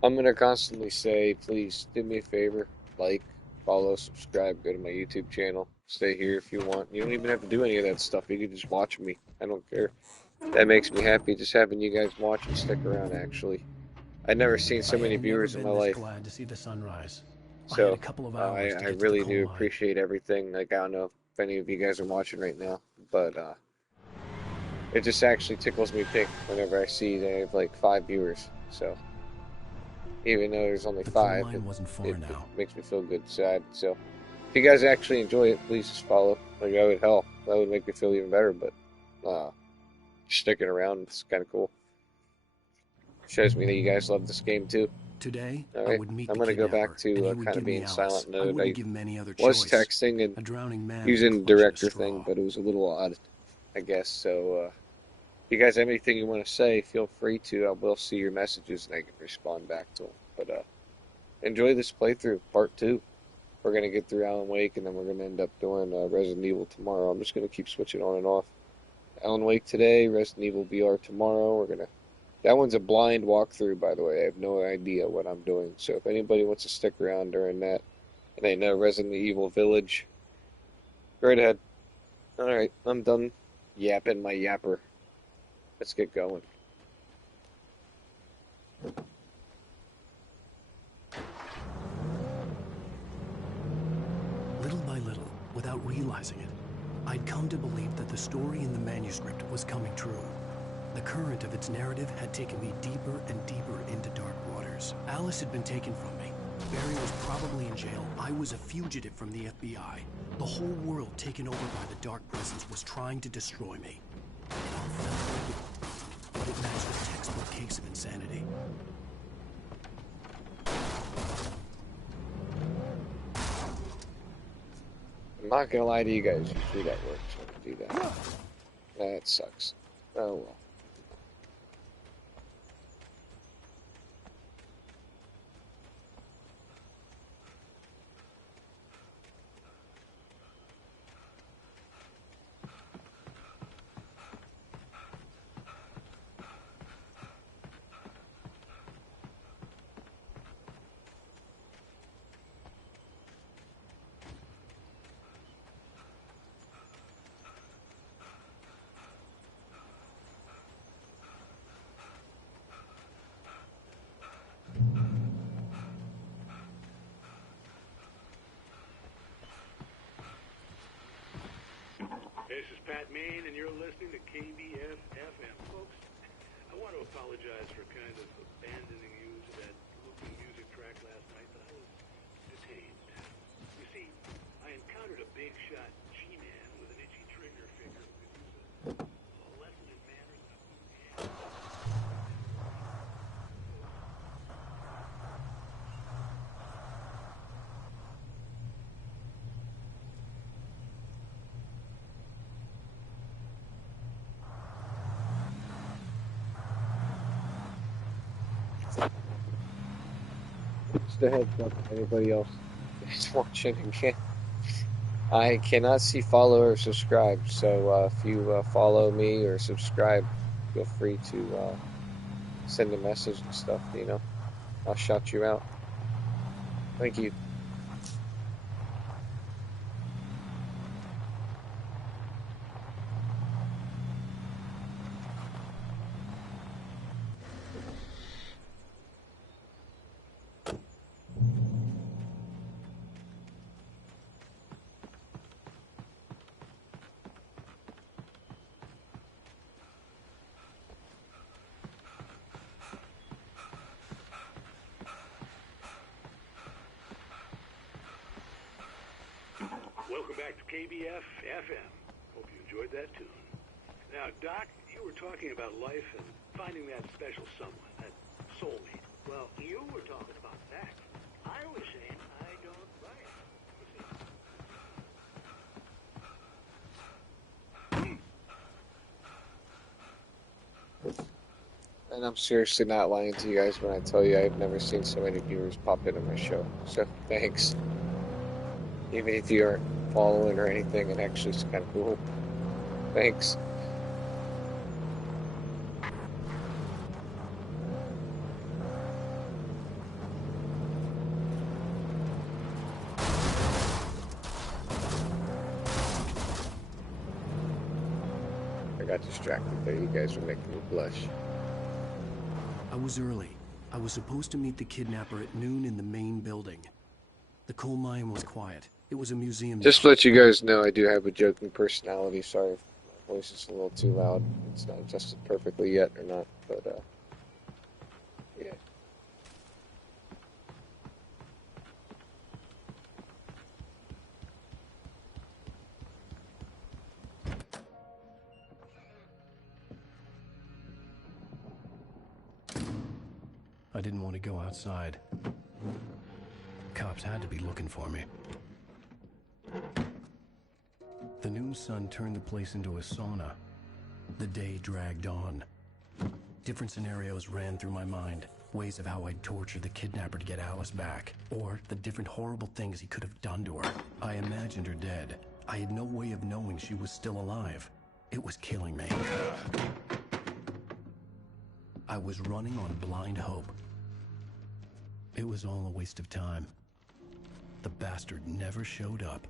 I'm gonna constantly say, please do me a favor, like, follow, subscribe, go to my YouTube channel, stay here if you want. You don't even have to do any of that stuff. You can just watch me. I don't care. That makes me happy, just having you guys watch and stick around, actually. I've never seen so many viewers in my life. Glad to see the sunrise. So, I had a couple of hours to I get to really the do coal mine. appreciate everything. Like, I don't know if any of you guys are watching right now, but it just actually tickles me pink whenever I see they have like 5 viewers. So, even though there's only 5, it makes me feel good, sad. So, if you guys actually enjoy it, please just follow. Like, that would make me feel even better. But sticking around, it's kind of cool. Shows me that you guys love this game too. Today, All right, I would meet I'm the gonna go kidnapper, back to and he would kind give of me being Alice. silent I mode. wouldn't give him any other was choice. texting and A drowning man using would clutch at a director straw. thing, but it was a little odd, I guess. So, if you guys have anything you want to say, feel free to. I will see your messages and I can respond back to them. But enjoy this playthrough, part 2. We're gonna get through Alan Wake, and then we're gonna end up doing Resident Evil tomorrow. I'm just gonna keep switching on and off. Alan Wake today, Resident Evil VR tomorrow. That one's a blind walkthrough, by the way. I have no idea what I'm doing. So if anybody wants to stick around during that, and they know Resident Evil Village, go right ahead. Alright, I'm done yapping my yapper. Let's get going. Little by little, without realizing it, I'd come to believe that the story in the manuscript was coming true. The current of its narrative had taken me deeper and deeper into dark waters. Alice had been taken from me. Barry was probably in jail. I was a fugitive from the FBI. The whole world taken over by the dark presence was trying to destroy me. It all felt real, but it matched a textbook case of insanity. I'm not gonna lie to you guys, usually that works when I do that. That sucks. Oh well. This is Pat Main, and you're listening to KBF-FM. Folks, I want to apologize for kind of abandoning you to that looping music track last night, but I was detained. You see, I encountered a big shot G-man with an itchy trigger finger who could use a lesson in manners and a boot camp. Just a heads up if anybody else is watching again. I cannot see follow or subscribe, so if you follow me or subscribe, feel free to send a message and stuff, you know. I'll shout you out. Thank you. Welcome back to KBF FM. Hope you enjoyed that tune. Now, Doc, you were talking about life and finding that special someone, that soulmate. Well, you were talking about sex. I was saying I don't buy it. And I'm seriously not lying to you guys when I tell you I've never seen so many viewers pop into my show. So, thanks. Even if you aren't following or anything, it actually is kind of cool. Thanks. I got distracted there. You guys were making me blush. I was early. I was supposed to meet the kidnapper at noon in the main building. The coal mine was quiet. It was a museum. Just to let you guys know, I do have a joking personality. Sorry if my voice is a little too loud. It's not adjusted perfectly yet or not, but, yeah. I didn't want to go outside. Cops had to be looking for me. The noon sun turned the place into a sauna. The day dragged on. Different scenarios ran through my mind. Ways of how I'd torture the kidnapper to get Alice back. Or the different horrible things he could have done to her. I imagined her dead. I had no way of knowing she was still alive. It was killing me. I was running on blind hope. It was all a waste of time. The bastard never showed up.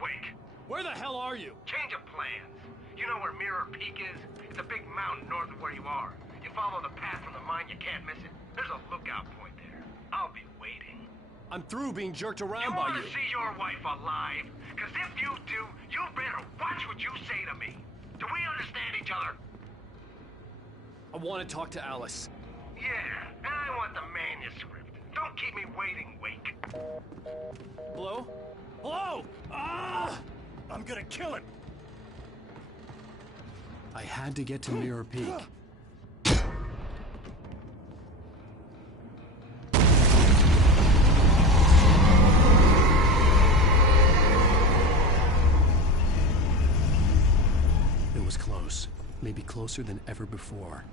Wake. Where the hell are you? Change of plans. You know where Mirror Peak is? It's a big mountain north of where you are. You follow the path from the mine, you can't miss it. There's a lookout point there. I'll be waiting. I'm through being jerked around by want you. to see your wife alive? Because if you do, you better watch what you say to me. Do we understand each other? I want to talk to Alice. Yeah, and I want the manuscript. Don't keep me waiting, Wake. Hello? Hello! Ah! I'm gonna kill him! I had to get to Mirror Peak. It was close. Maybe closer than ever before.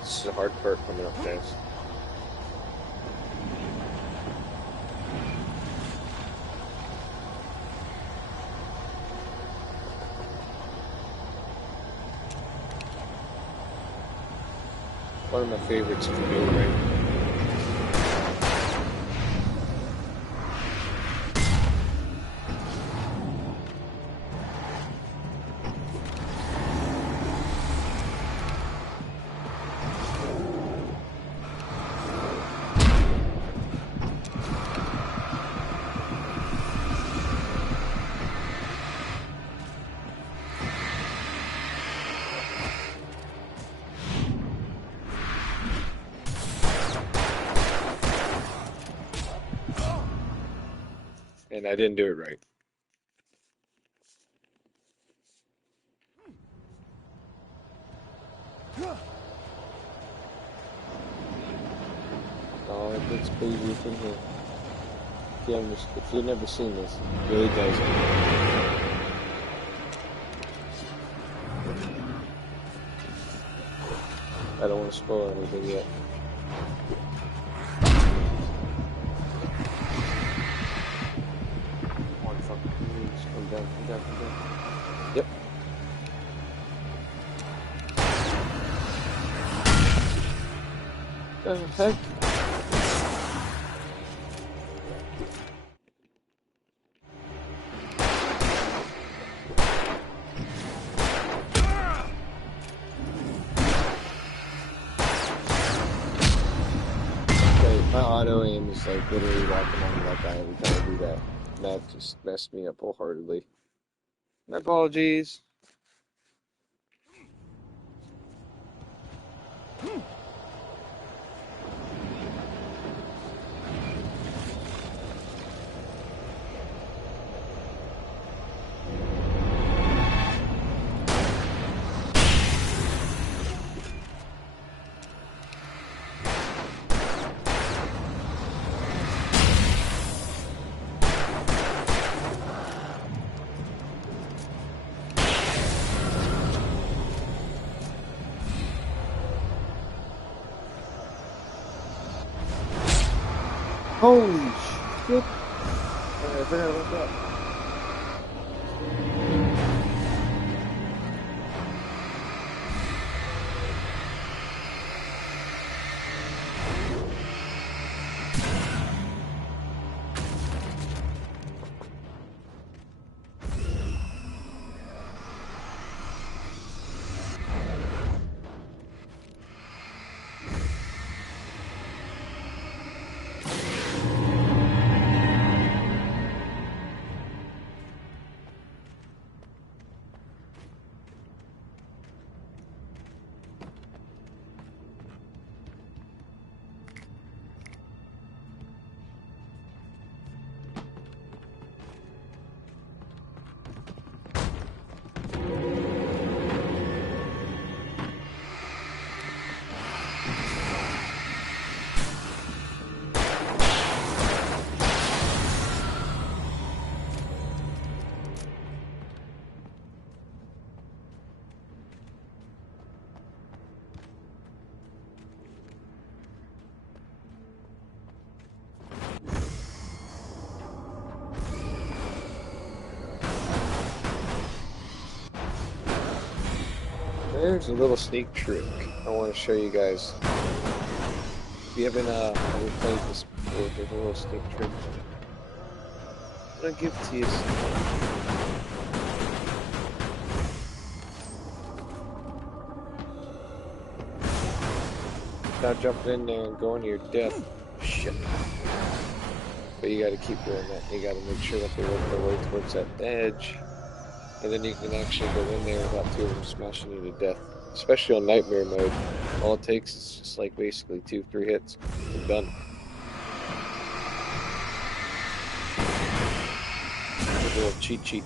This is a hard part coming up, guys. One of my favorites if you do it right. And I didn't do it right. Oh, it's crazy from here. If you've never seen this, it really does. I don't want to spoil anything yet. One fucking please, come down, come down, come down. Yep. Heck? My auto aim is like literally walking on that guy every time I do that. And that just messed me up wholeheartedly. My apologies. Holy shit! I forgot about that. There's a little sneak trick I want to show you guys. If you haven't ever played this before, there's a little sneak trick I'm gonna give it to you. Without jumping in there and going to your death. Shit. But you gotta keep doing that. You gotta make sure that they work their way towards that edge. And then you can actually go in there without two of them smashing you to death. Especially on Nightmare mode. All it takes is just like basically 2-3 hits. And done. A little cheat sheet.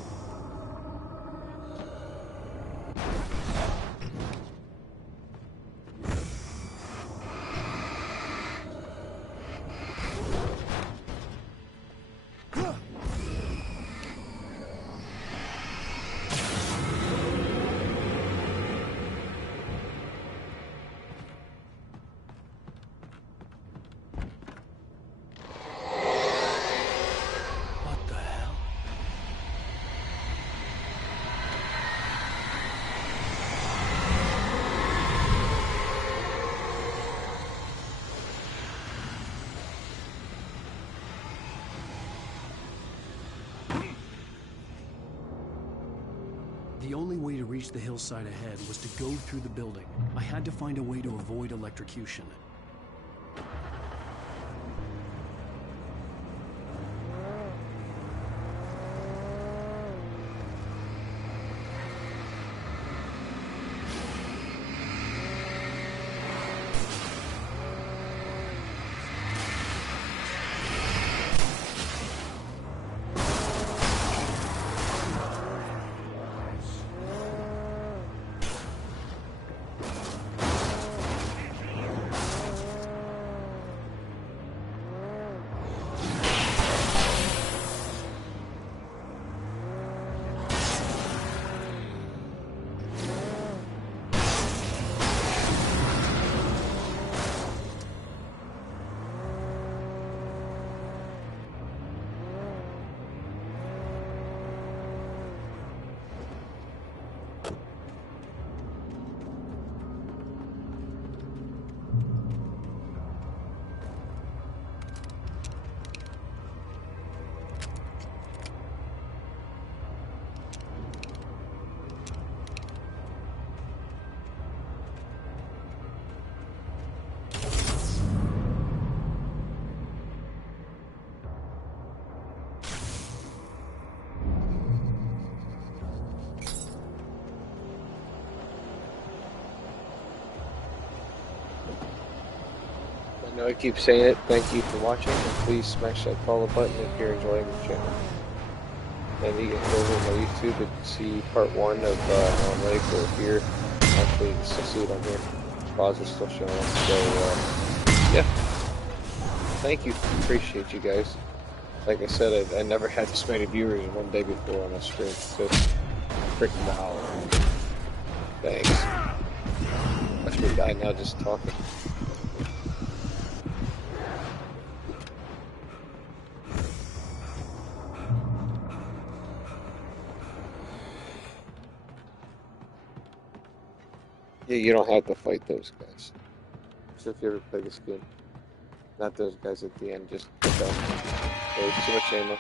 The only way to reach the hillside ahead was to go through the building. I had to find a way to avoid electrocution. know, I keep saying it. Thank you for watching, and please smash that follow button if you're enjoying the channel. And you can go over to my YouTube and see part 1 of Alan Wake, or here. Actually, you can still see it on here. Pause is still showing. So, yeah. Thank you. Appreciate you guys. Like I said, I never had this many viewers in one day before on a stream. So, freaking wow. Thanks. Watch me die now just talking. Yeah, you don't have to fight those guys. So if you ever play this game, not those guys at the end, just get them. There's too much ammo.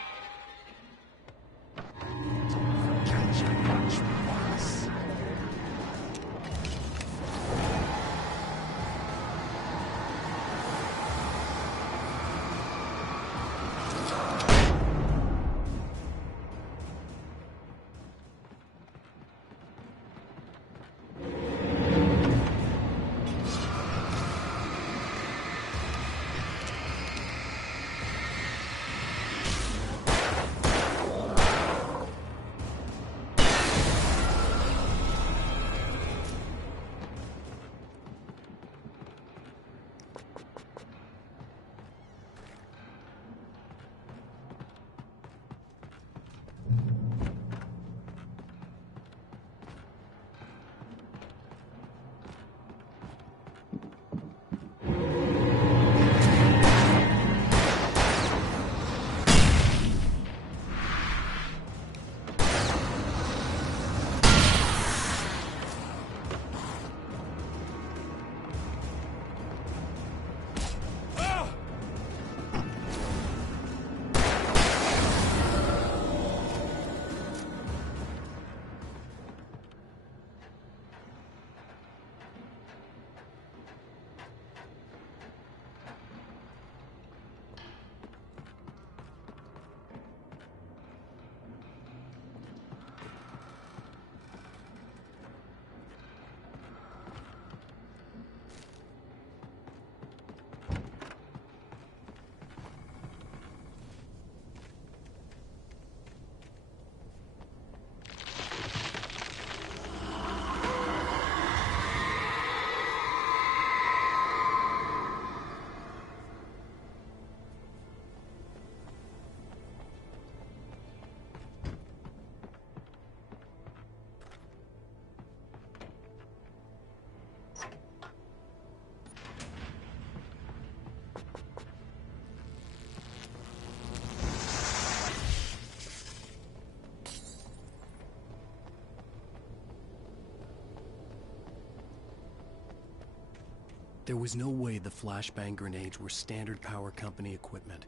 There was no way the flashbang grenades were standard power company equipment.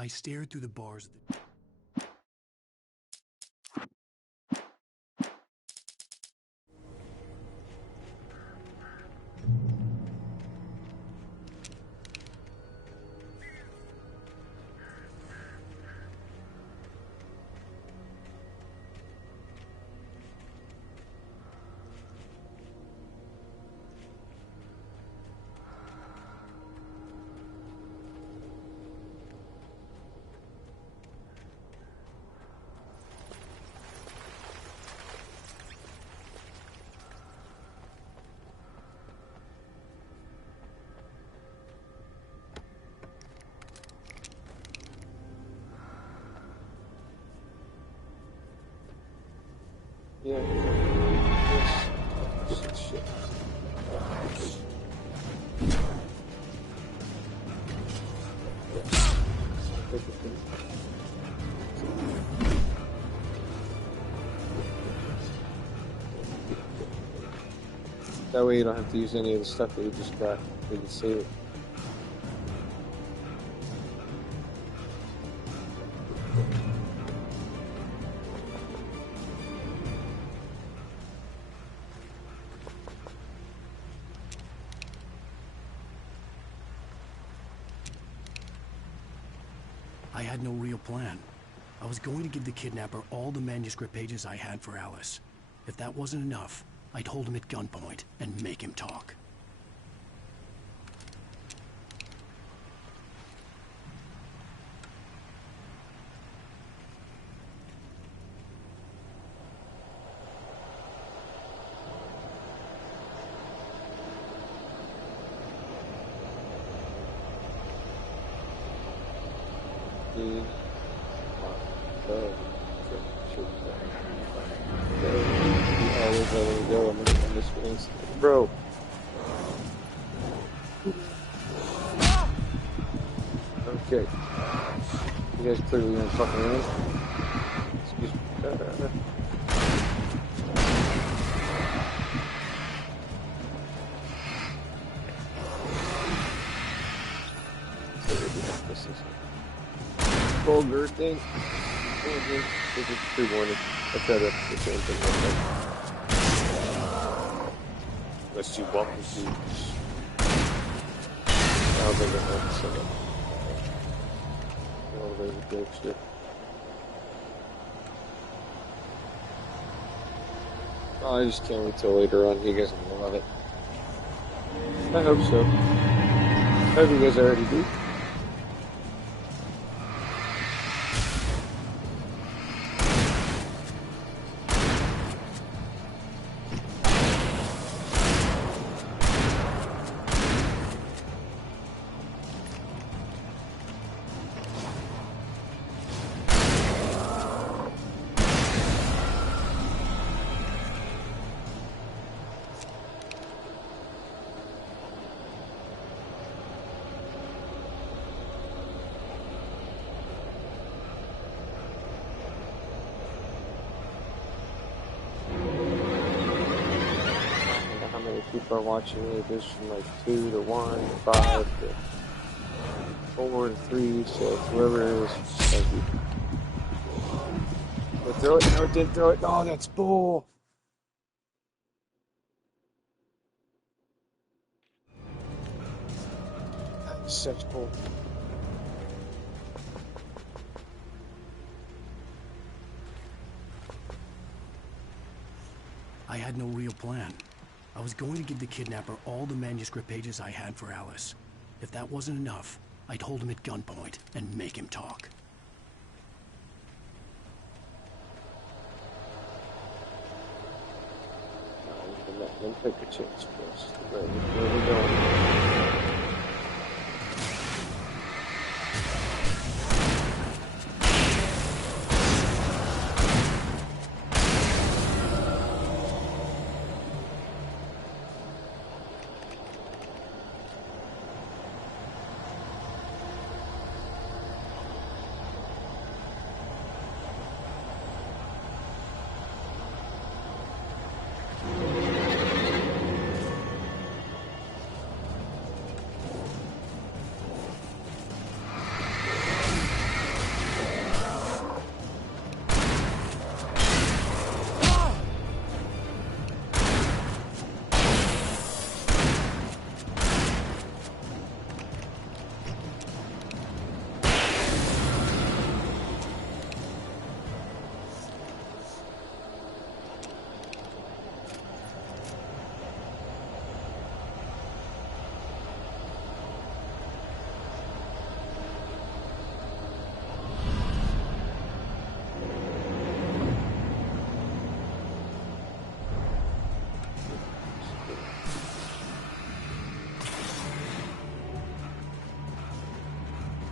I stared through the bars of the... Yeah. Shit. That way you don't have to use any of the stuff that you just got. You can save it. I had no real plan. I was going to give the kidnapper all the manuscript pages I had for Alice. If that wasn't enough, I'd hold him at gunpoint and make him talk. Bro. Okay. You guys clearly gonna fucking around. Excuse me. This is vulgar thing. This is pre-warning. I tried to the same thing. Unless you walk into sounds like a second. Oh, there's a gangster. Oh, I just can't wait till later on. You guys are gonna love it. I hope so. I hope you guys already do. People are watching me. It goes from like 2 to 1, 5 to 4 to 3, so whoever it is, thank you. But throw it, no, it didn't throw it. Oh, that's bull. That's such bull. I had no real plan. I was going to give the kidnapper all the manuscript pages I had for Alice. If that wasn't enough, I'd hold him at gunpoint and make him talk. Let them take a chance first. Where we going?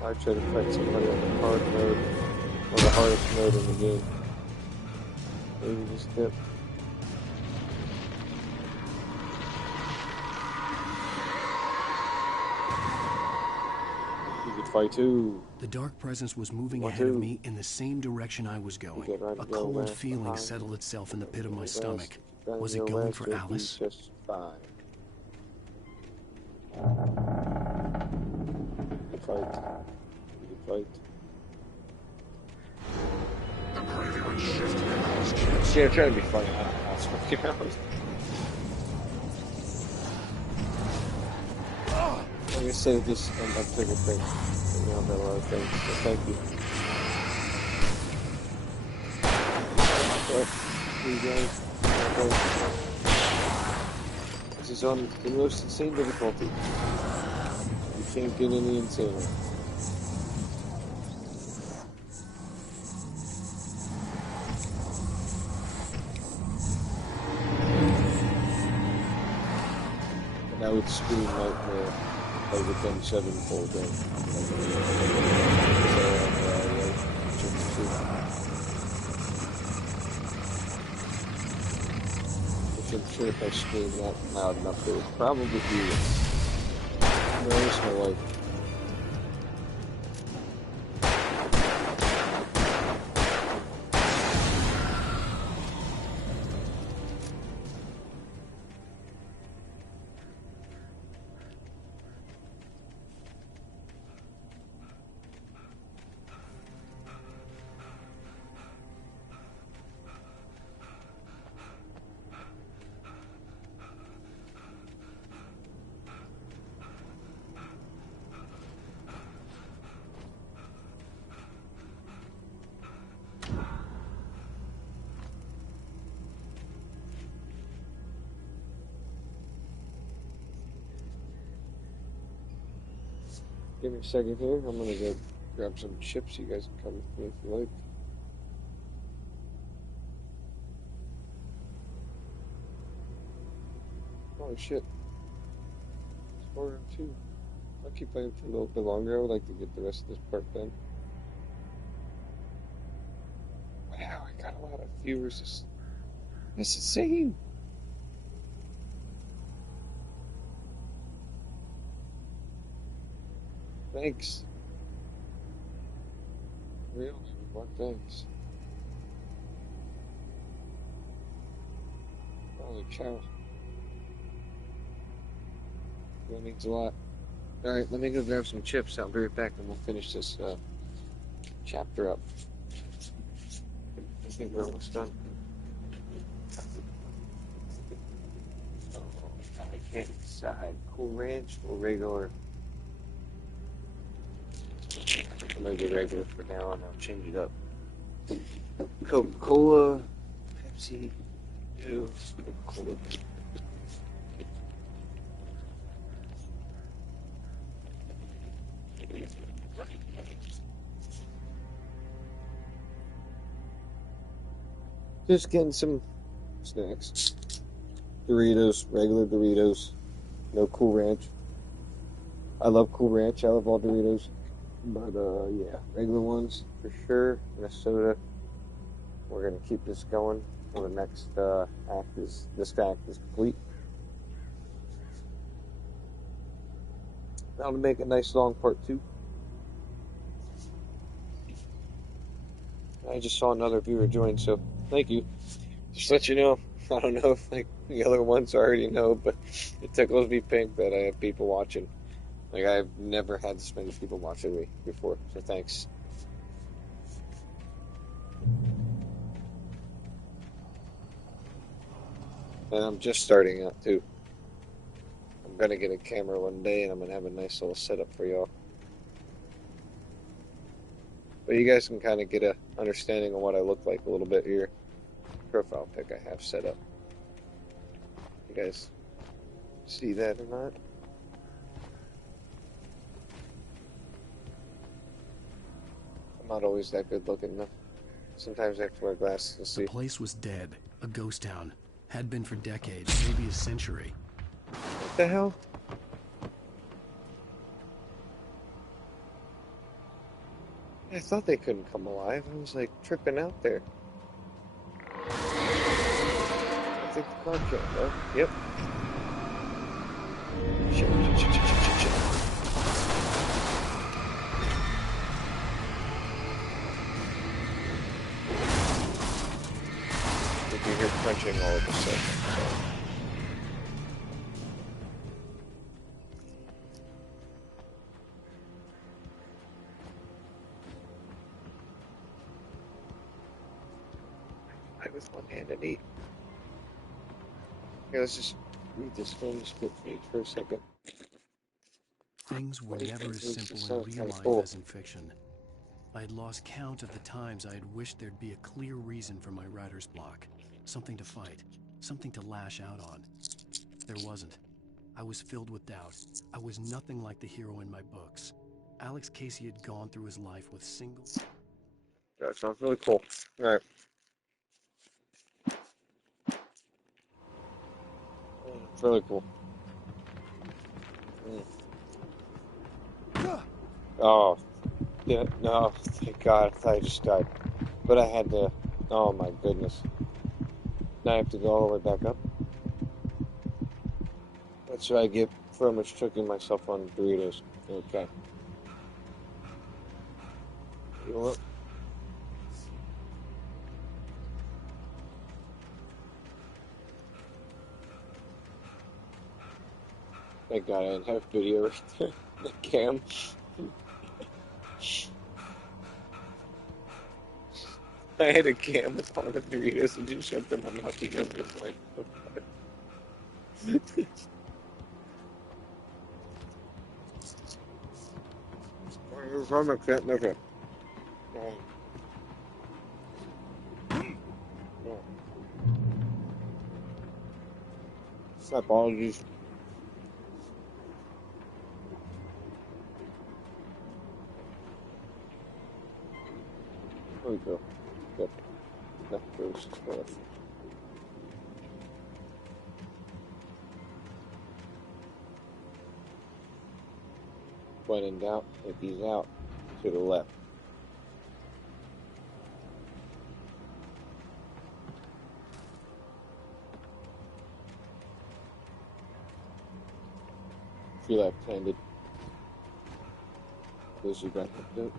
I try to fight somebody on the hard mode, or the hardest mode in the game. Maybe just dip. You could fight too. The dark presence was moving ahead of me in the same direction I was going. A cold feeling settled itself in the pit of my stomach. Was it going for Alice? Just fine. You fight. You fight. Yeah, I'm trying to be funny. That's fucking out. Like I said, just I'm taking things. You know, about a lot of things. So thank you. But you guys, this is on the most insane difficulty. You can't get any insaner. And I would scream nightmare like with them sevenfold then. I'm sure if I screamed that loud enough, they would probably hear it. Notice my wife. Give me a second here. I'm gonna go grab some chips. You guys can come with me if you like. Oh shit. It's 4:02. I'll keep playing for a little bit longer. I would like to get the rest of this part done. Wow, I got a lot of viewers. That's insane. Thanks. Really, everyone, thanks. Holy cow. That means a lot. Alright, let me go grab some chips. I'll be right back and we'll finish this chapter up. I think we're almost done. Oh, I can't decide. Cool Ranch or regular? I'm gonna do regular for now and I'll change it up. Coca-Cola, Pepsi, Coca-Cola. Just getting some snacks. Doritos, regular Doritos. No Cool Ranch. I love Cool Ranch. I love all Doritos. But, yeah, regular ones for sure. And a soda. We're going to keep this going till the next this act is complete. That'll make a nice long part 2. I just saw another viewer join, so thank you. Just let you know. I don't know if like the other ones already know, but it tickles me pink that I have people watching. Like I've never had this many people watching me before, so thanks. And I'm just starting out too. I'm gonna get a camera one day and I'm gonna have a nice little setup for y'all. But you guys can kind of get a understanding of what I look like a little bit here. Profile pic I have set up. You guys see that or not? I'm not always that good looking though. Sometimes I have to wear glasses to see. The place was dead. A ghost town. Had been for decades, maybe a century. What the hell? I thought they couldn't come alive. I was like tripping out there. I think the car killed, though. Yep. Shit. You can hear crunching all of a sudden. With one hand and eat. Here, let's just read this film script page for a second. Things were never as simple in real life as in fiction. I had lost count of the times I had wished there'd be a clear reason for my writer's block. Something to fight. Something to lash out on. There wasn't. I was filled with doubt. I was nothing like the hero in my books. Alex Casey had gone through his life with single... That sounds really cool. Alright. It's really cool. Oh, yeah, no, thank God, I thought I just died. But I had to, oh my goodness. Now I have to go all the way back up. That's what I get for choking myself on burritos. Okay. You know what? Thank God I didn't have video right there. The cam. I had a cam with all the burritos and just shoved them on my video. Okay. Apologies. There we go. Yep. That goes left. When in doubt, if he's out, to the left. If you're left-handed, goes your back up there.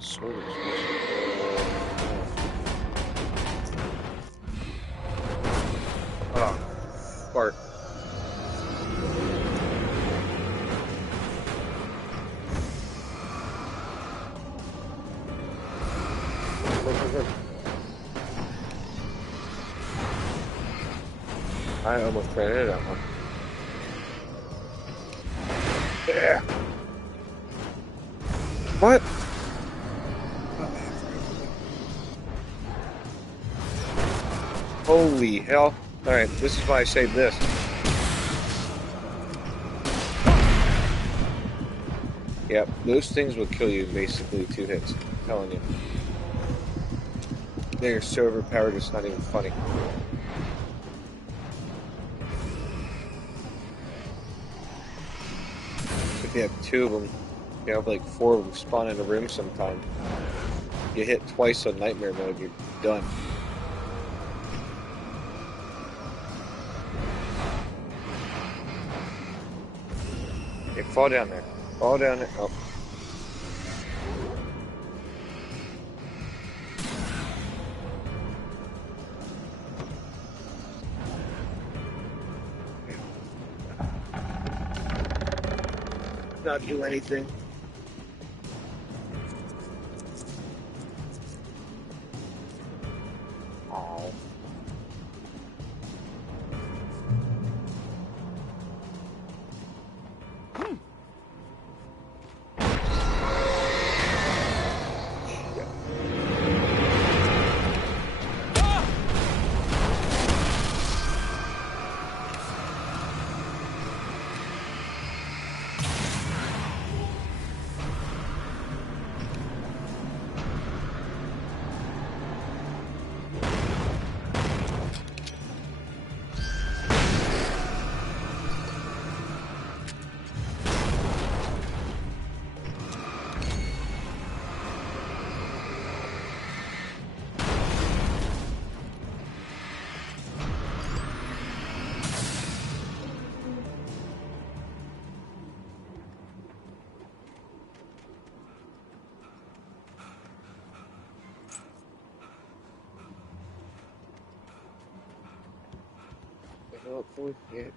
Sort of. Oh, fart. I almost ran into that one. Yeah. What? Holy hell. Alright, this is why I saved this. Yep, those things will kill you in basically 2 hits. I'm telling you. They are so overpowered it's not even funny. If you have 2 of them, you have like 4 of them spawn in a room sometime. You hit twice on nightmare mode, you're done. Okay, fall down there. Fall down there. Oh. Not do anything. Oh. Don't forget.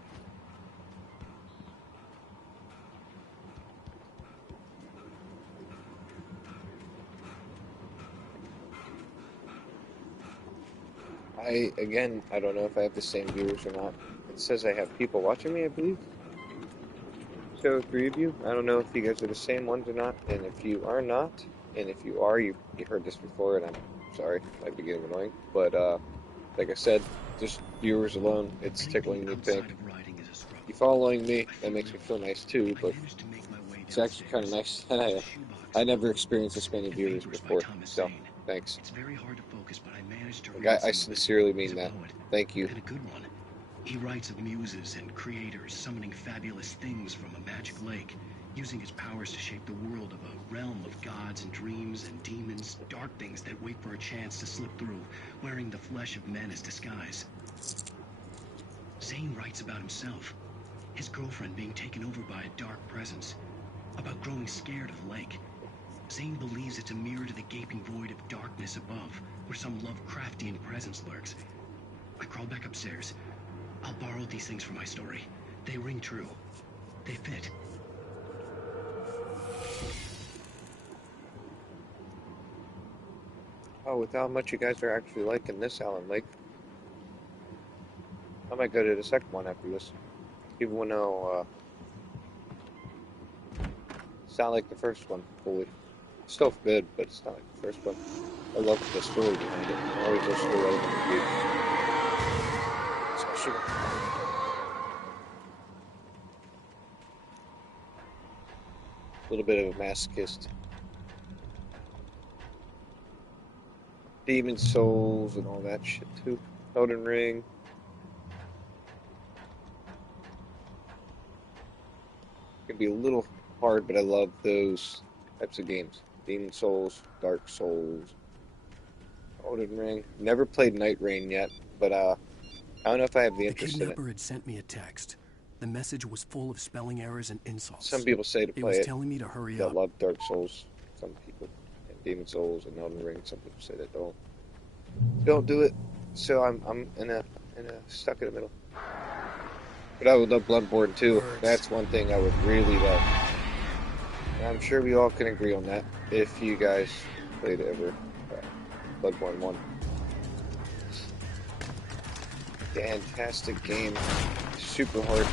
I don't know if I have the same viewers or not. It says I have people watching me, I believe. So, 3 of you. I don't know if you guys are the same ones or not. And if you are not, and if you are, you heard this before, and I'm sorry, might be getting annoying. But, like I said, just viewers alone, it's tickling me pink. You following me, that makes me feel nice too, but it's actually kind of nice. I never experienced this many viewers before, so thanks. It's very hard to focus, but I managed to Like, I sincerely mean that. Thank you. And a good one. He writes of muses and creators summoning fabulous things from a magic lake, using his powers to shape the world of a realm of gods and dreams and demons, dark things that wait for a chance to slip through, wearing the flesh of men as disguise. Zane writes about himself, his girlfriend being taken over by a dark presence, about growing scared of the lake. Zane believes it's a mirror to the gaping void of darkness above, where some Lovecraftian presence lurks. I crawled back upstairs. I'll borrow these things for my story. They ring true. They fit. Oh, with how much you guys are actually liking this Alan Lake, I might go to the second one after this. Even though, it's not like the first one, fully. It's still good, but it's not like the first one. I love the story behind it. I always wish there was a game. Especially a little bit of a masochist. Demon Souls and all that shit too. Elden Ring. It can be a little hard, but I love those types of games. Demon Souls, Dark Souls, Elden Ring. Never played Night Rain yet, but I don't know if I have the interest in it. The kidnapper had sent me a text. The message was full of spelling errors and insults. Some people say to play it. It was telling me to hurry up. That love Dark Souls. Some people, and Demon Souls and Elden Ring. Some people say that don't do it. So I'm in a stuck in the middle. But I would love Bloodborne too. That's one thing I would really love. And I'm sure we all can agree on that. If you guys played ever Bloodborne 1. Fantastic game. Super hard.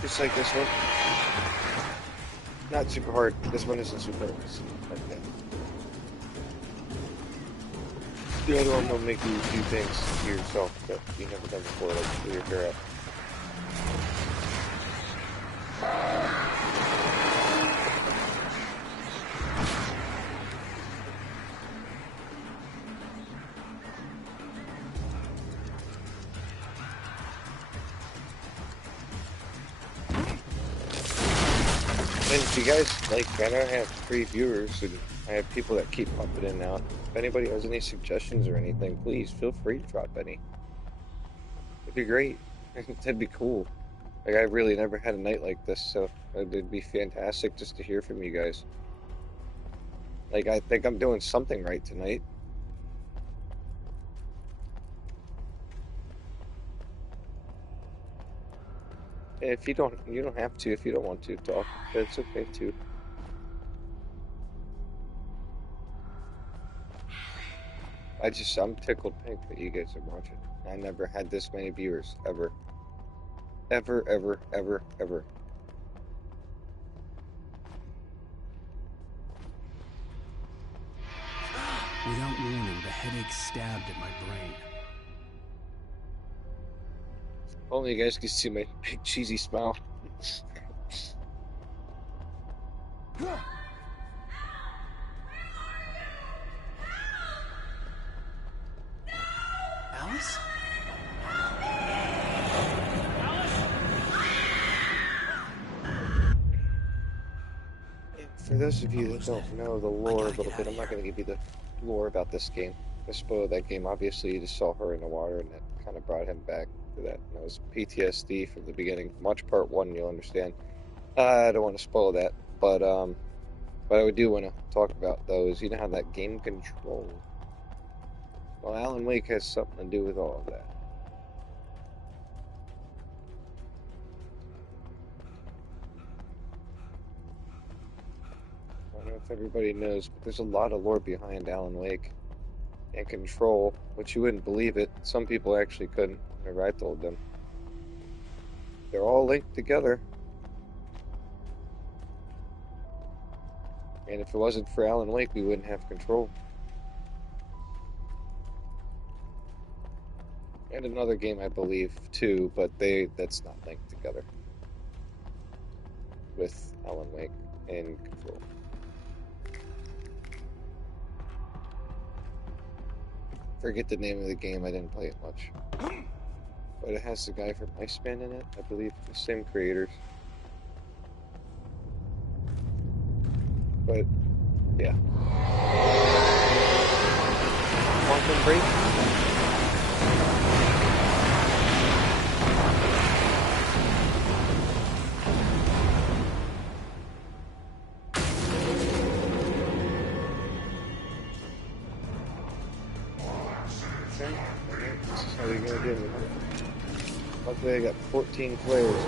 Just like this one. Not super hard. This one isn't super hard. It's like that. The other one will make you do things to yourself that you've never done before, like pull your hair out. And if you guys, like, I don't have 3 viewers, and I have people that keep popping in and out. If anybody has any suggestions or anything, please feel free to drop any. It'd be great. That'd be cool. Like, I really never had a night like this, so it'd be fantastic just to hear from you guys. Like, I think I'm doing something right tonight. If you don't have to if you don't want to talk. That's okay too. I'm tickled pink that you guys are watching. I never had this many viewers, ever. Ever, ever, ever, ever. Without warning, the headache stabbed at my brain. Only you guys can see my big cheesy smile. Alice? For those of you that don't know the lore a little bit, I'm not going to give you the lore about this game. I spoiled that game. Obviously, you just saw her in the water, and that kind of brought him back to that. And it was PTSD from the beginning. Watch part 1, you'll understand. I don't want to spoil that, but what I do want to talk about, though, is you know how that game control Well, Alan Wake has something to do with all of that. I don't know if everybody knows, but there's a lot of lore behind Alan Wake and Control, which you wouldn't believe it. Some people actually couldn't, whenever I told them. They're all linked together. And if it wasn't for Alan Wake, we wouldn't have Control. And another game, I believe, too, but that's not linked together with Alan Wake and Control. Forget the name of the game, I didn't play it much. But it has the guy from Iceman in it, I believe, the same creators. But, yeah. Quantum Break? This is how you're gonna do it. Luckily I got 14 players.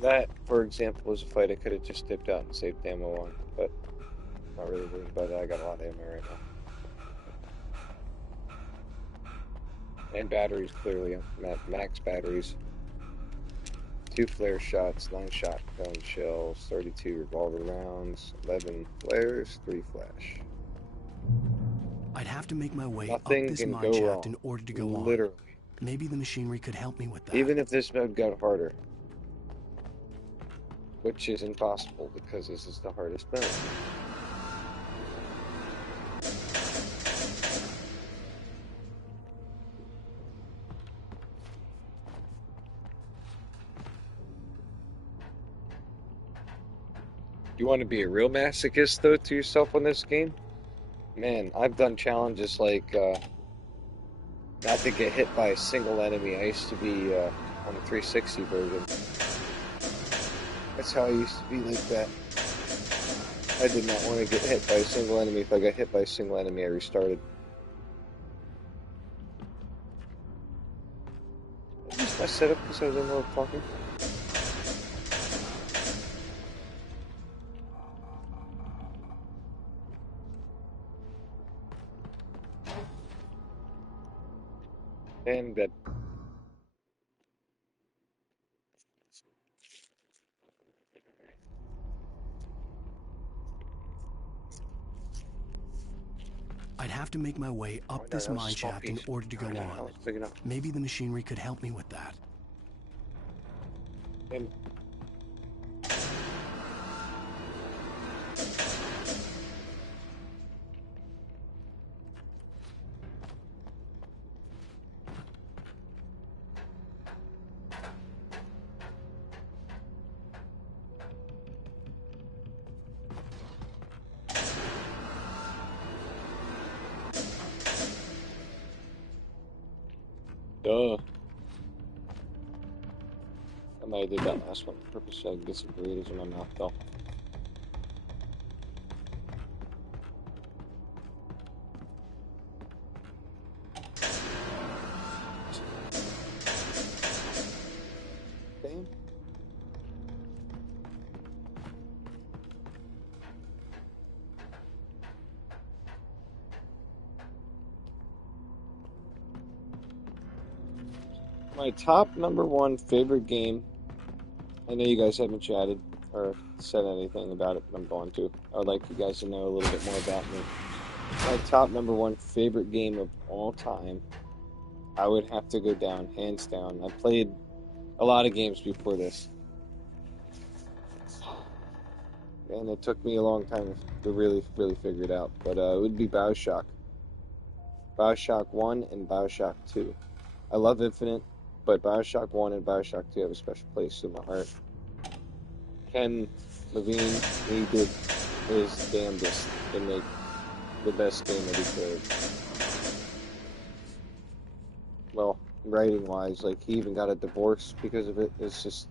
That, for example, was a fight I could have just dipped out and saved ammo on, but not really worried about it. I got a lot of ammo right now. And batteries, clearly. Max batteries. 2 flare shots, 9 shotgun shells, 32 revolver rounds, 11 flares, 3 flash. I'd have to make my way Nothing up this can mine go shaft wrong. in order to go Literally. on. Maybe the machinery could help me with that. Even if this mode got harder. Which is impossible because this is the hardest mode. You want to be a real masochist, though, to yourself on this game? Man, I've done challenges like not to get hit by a single enemy. I used to be on the 360 version. That's how I used to be like that. I did not want to get hit by a single enemy. If I got hit by a single enemy, I restarted. I just my setup because I was in mode talking. And dead. I'd have to make my way up this mine shaft in order to go on. Maybe the machinery could help me with that. And duh. I might have did that last one on purpose so I could get some burritos in my mouth, though. Damn. My top #1 favorite game I know you guys haven't chatted or said anything about it, but I'm going to. I would like you guys to know a little bit more about me. My top #1 favorite game of all time, I would have to go down, hands down. I played a lot of games before this. And it took me a long time to really figure it out. But it would be BioShock. BioShock 1 and BioShock 2. I love Infinite, but BioShock 1 and BioShock 2 have a special place in my heart. Ken Levine, he did his damnedest to make the best game that he could. Well, writing-wise, like, he even got a divorce because of it. It's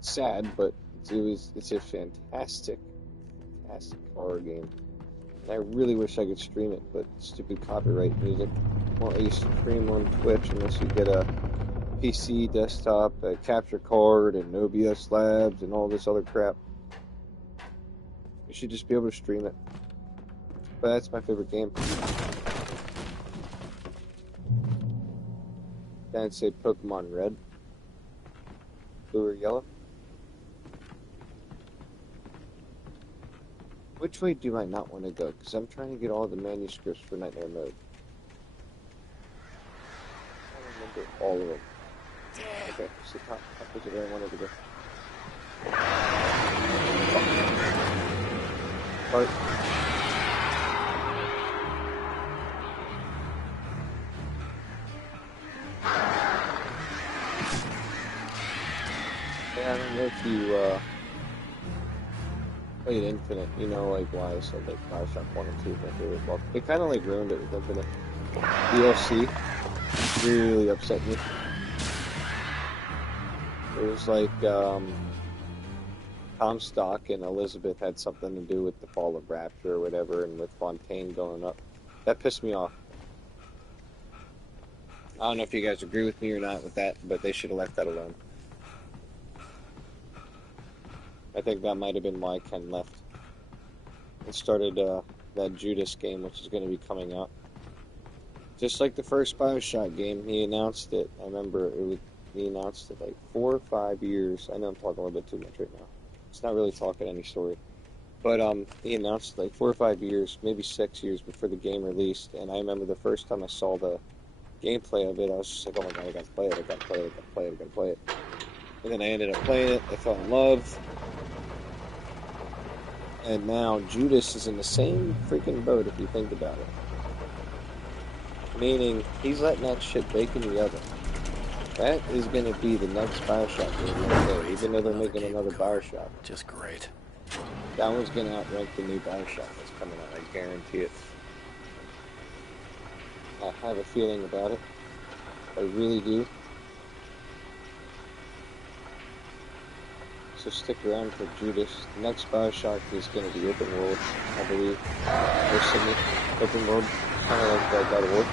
sad, but it's a fantastic horror game. And I really wish I could stream it, but stupid copyright music won't let you stream on Twitch unless you get a PC, desktop, a capture card, and OBS Labs, and all this other crap. You should just be able to stream it. But that's my favorite game. Then I'd say Pokemon Red, Blue or Yellow. Which way do I not want to go? Because I'm trying to get all the manuscripts for Nightmare Mode. I remember all of them. Okay, so top is where I wanted to go. Part. Yeah, I don't know if you played Infinite, you know, like why I said like BioShock 1 and 2 is my favorite. Well, they kind of like ruined it with Infinite. DLC really upset me. It was like Tom Stock and Elizabeth had something to do with the fall of Rapture or whatever, and with Fontaine going up. That pissed me off. I don't know if you guys agree with me or not with that, but they should have left that alone. I think that might have been why Ken left. And started that Judas game, which is going to be coming out. Just like the first BioShock game, he announced it. I remember he announced it like 4 or 5 years. I know I'm talking a little bit too much right now. It's not really talking any story. But he announced it like 4 or 5 years, maybe 6 years before the game released. And I remember the first time I saw the gameplay of it, I was just like, oh my god, I gotta play it, I gotta play it, I gotta play it, I gotta play it. And then I ended up playing it, I fell in love. And now Judas is in the same freaking boat if you think about it. Meaning, he's letting that shit bake in the oven. That is going to be the next BioShock game right there, even though they're making another BioShock. Just great. That one's going to outrank the new BioShock that's coming out, I guarantee it. I have a feeling about it. I really do. So stick around for Judas. The next BioShock is going to be open world, I believe. Or semi-open world, kind of like God of War.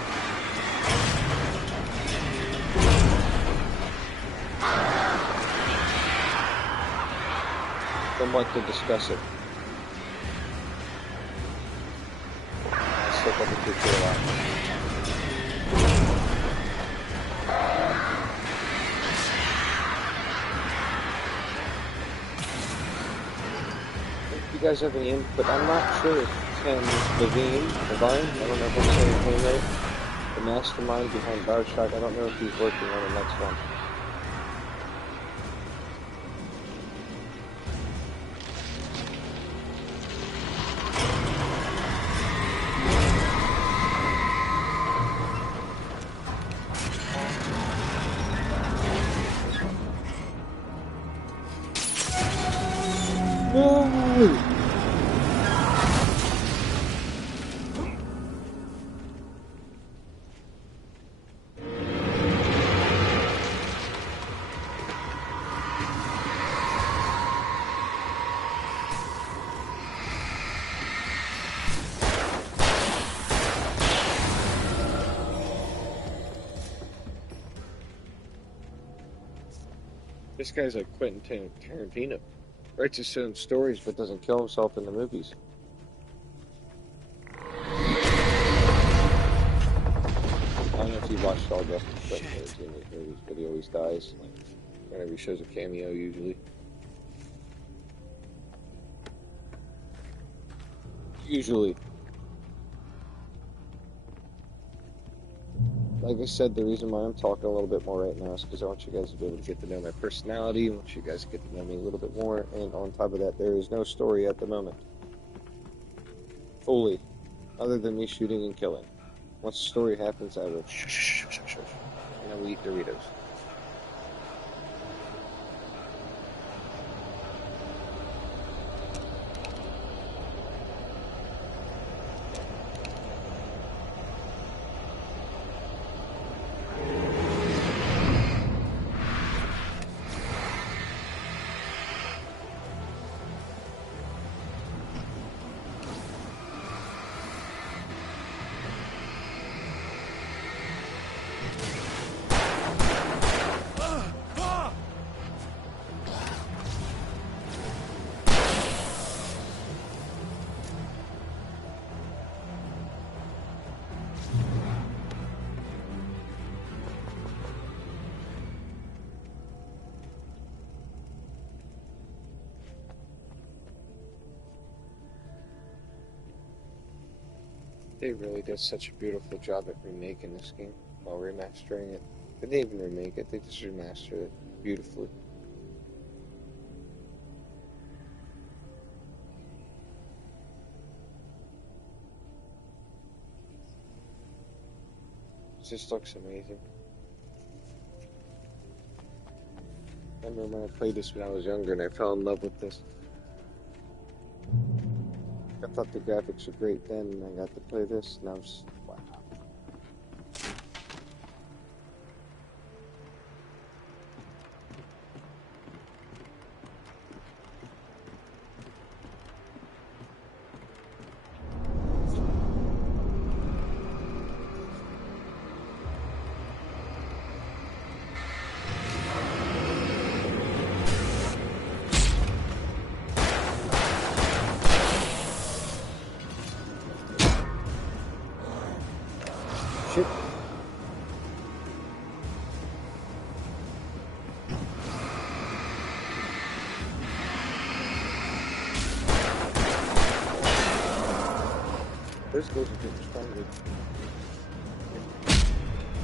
Somewhat to discuss it. I still got the future a lot. If you guys have any input, I'm not sure if Ken Levine, I don't know if I'm saying his name right, the mastermind behind BioShock, I don't know if he's working on the next one. This guy's like Quentin Tarantino. Writes his own stories but doesn't kill himself in the movies. I don't know if you watched all Justin Quentin movies, but he always dies. Like, Whenever he shows a cameo, usually. Like I said, the reason why I'm talking a little bit more right now is because I want you guys to be able to get to know my personality. I want you guys to get to know me a little bit more. And on top of that, there is no story at the moment. Fully. Other than me shooting and killing. Once the story happens, I will and I will eat Doritos. They really did such a beautiful job at remaking this game while remastering it. They didn't even remake it, they just remastered it beautifully. It just looks amazing. I remember when I played this when I was younger and I fell in love with this. I thought the graphics were great then, and I got to play this, and I was wow. Those goals are getting stronger.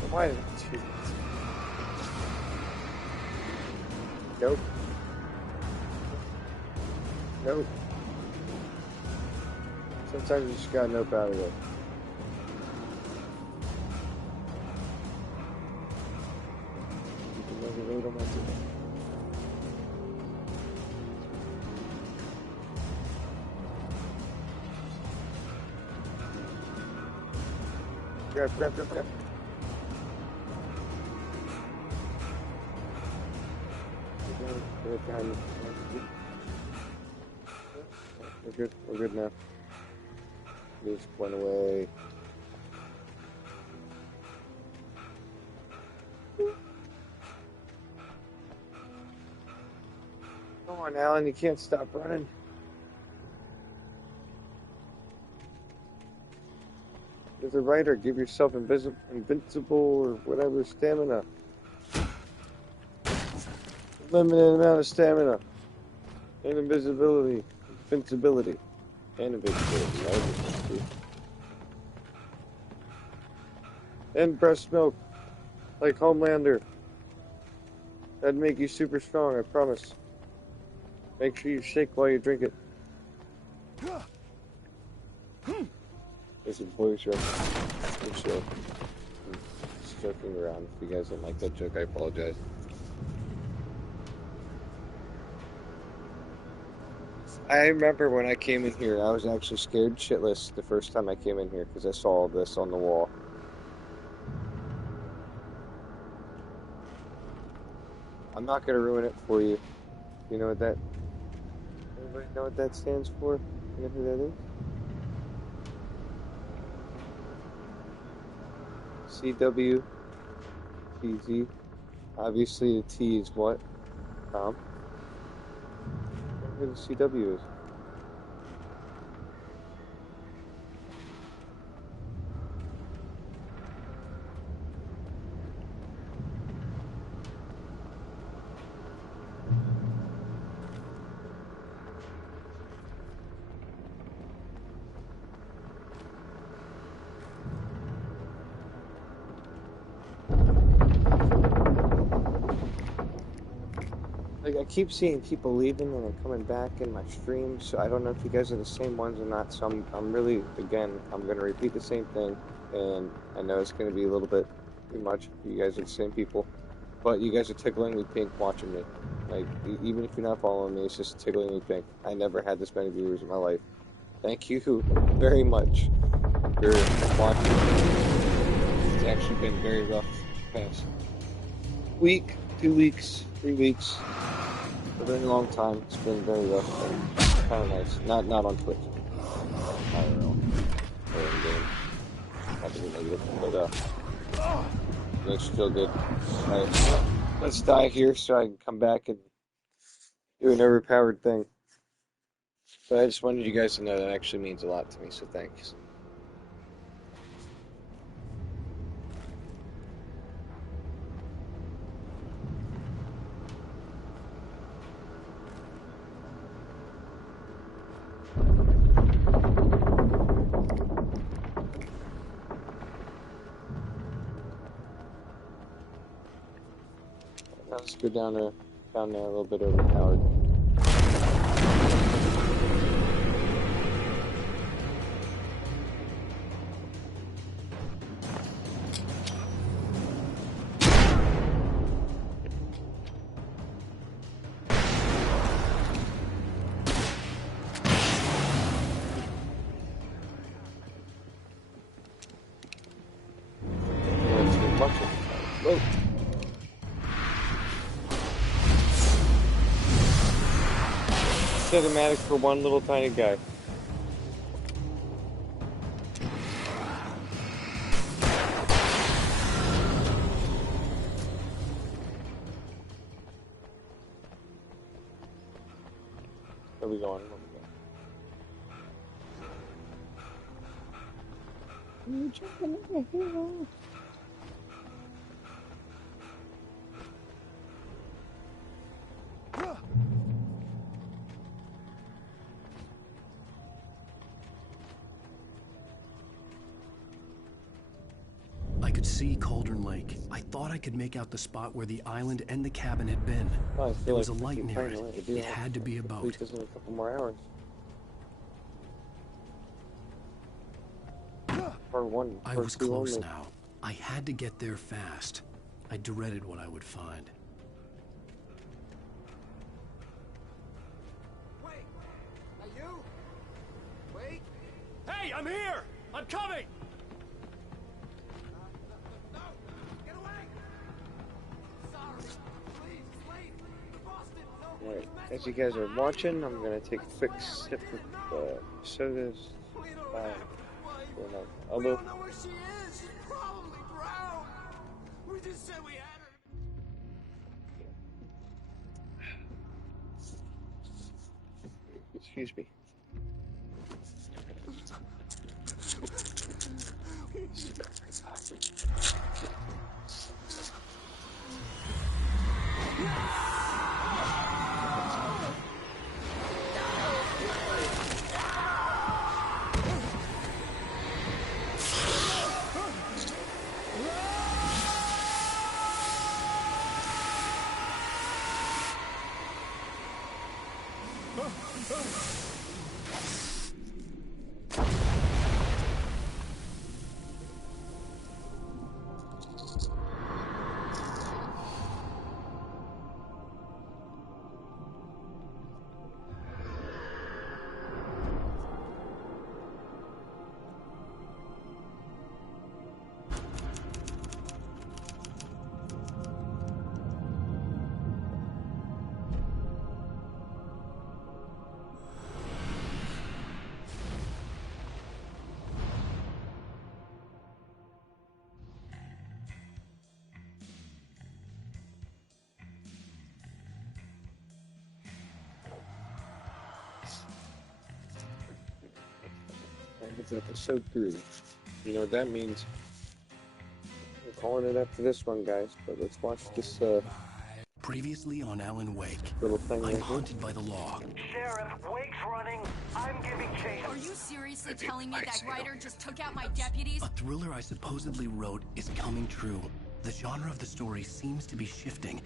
Why did I shoot? Nope. Nope. Sometimes you just gotta nope out of it. You can never wait on my team. Grab. We're good now. Just went away. Come on, Alan, you can't stop running. As a writer, give yourself invincible or whatever stamina. Limited amount of stamina. And invisibility. Invincibility. And invincibility. And breast milk. Like Homelander. That'd make you super strong, I promise. Make sure you shake while you drink it. There's a voice reference. Good show. I'm just joking around. If you guys don't like that joke, I apologize. I remember when I came in here, I was actually scared shitless the first time I came in here because I saw all this on the wall. I'm not going to ruin it for you. You know what that... Anybody know what that stands for? You know who that is? CWTZ. Obviously, the T is what? Tom? I don't know who the CW is. Like, I keep seeing people leaving and then coming back in my stream, so I don't know if you guys are the same ones or not, so I'm really, again, I'm going to repeat the same thing, and I know it's going to be a little bit too much. You guys are the same people, but you guys are tickling me pink watching me. Like, even if you're not following me, it's just tickling me pink. I never had this many viewers in my life. Thank you very much for watching. It's actually been very rough the past week, 2 weeks, 3 weeks. A very long time. It's been very rough and kind of nice. Not on Twitch. IRL. Or in game. Not to be negative, but makes you feel good. Alright, let's die here so I can come back and do an overpowered thing. But I just wanted you guys to know that actually means a lot to me, so thanks. Let's go down there a little bit overpowered. Whoa. Cinematic for one little tiny guy. Where are we going? You're jumping in the hero. I could see Cauldron Lake. I thought I could make out the spot where the island and the cabin had been. There was a light near it. It had to be a boat. Just in a couple more hours. Or one. I was close now. I had to get there fast. I dreaded what I would find. Wait! Are you? Wait! Hey, I'm here! I'm coming! Alright, as you guys are watching, I'm gonna take a quick sip of sodas. We don't know where she is. She's probably drowned. We just said we had her. Excuse me. It's episode 3. You know what that means. We're calling it after this one, guys, but let's watch this, Previously on Alan Wake, little thing I'm haunted by the law. Sheriff, Wake's running. I'm giving chase. Are you seriously telling me that writer just took out my deputies? A thriller I supposedly wrote is coming true. The genre of the story seems to be shifting.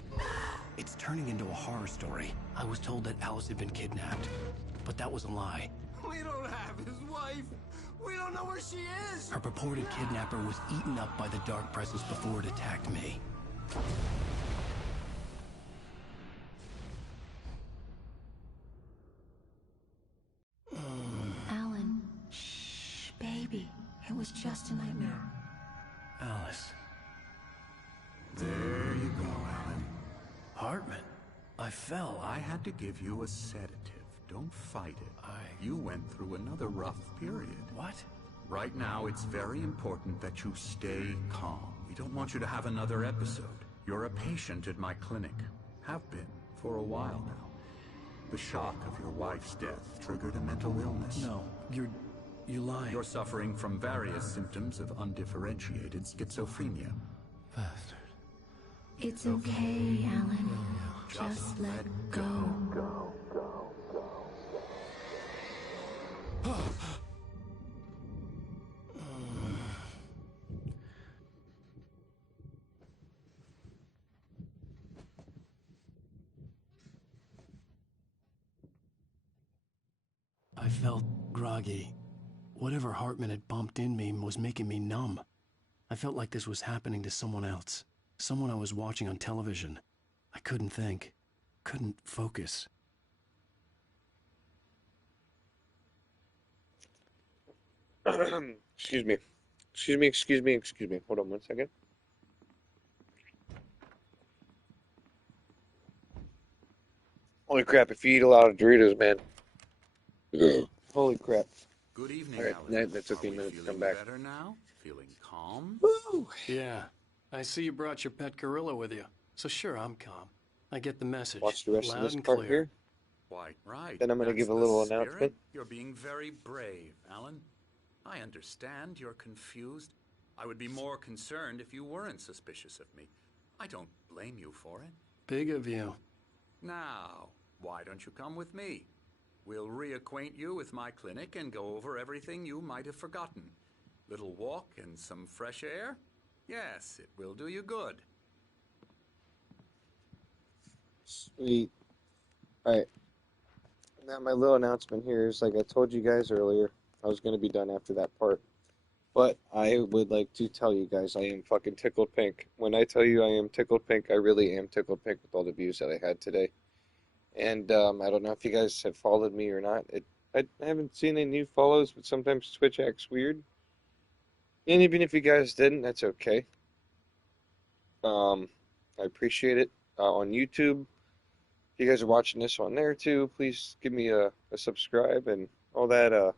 It It's turning into a horror story. I was told that Alice had been kidnapped, but that was a lie. We don't have his wife. We don't know where she is. Her purported kidnapper was eaten up by the dark presence before it attacked me. Alan, shh, baby. It was just a nightmare. Alice. There you go, Alan. Hartman, I fell. I had to give you a sedative. Don't fight it. You went through another rough period. What? Right now, it's very important that you stay calm. We don't want you to have another episode. You're a patient at my clinic. Have been for a while now. The shock of your wife's death triggered a mental illness. No, you lie. You're suffering from various symptoms of undifferentiated schizophrenia. Bastard. It's okay, Alan. Just let go. I felt groggy. Whatever Hartman had bumped in me was making me numb. I felt like this was happening to someone else. Someone I was watching on television. I couldn't think. Couldn't focus. Excuse me. Excuse me. Hold on 1 second. Holy crap, if you eat a lot of Doritos, man. Holy crap. Good evening, All right, Alan. that took me a minute to come Feeling back. better now? Feeling calm? Woo! Yeah. I see you brought your pet gorilla with you. So sure, I'm calm. I get the message. Watch the rest loud of this and part clear. here. Quite right. Then I'm going to That's give a the little spirit. announcement. You're being very brave, Alan. I understand you're confused. I would be more concerned if you weren't suspicious of me. I don't blame you for it. Big of you. Now, why don't you come with me? We'll reacquaint you with my clinic and go over everything you might have forgotten. Little walk and some fresh air? Yes, it will do you good. Sweet. Alright. Now my little announcement here is, like I told you guys earlier, I was going to be done after that part. But I would like to tell you guys I am fucking tickled pink. When I tell you I am tickled pink, I really am tickled pink with all the views that I had today. And I don't know if you guys have followed me or not. I haven't seen any new follows, but sometimes Twitch acts weird. And even if you guys didn't, that's okay. I appreciate it. On YouTube, if you guys are watching this on there too, please give me a subscribe and all that. I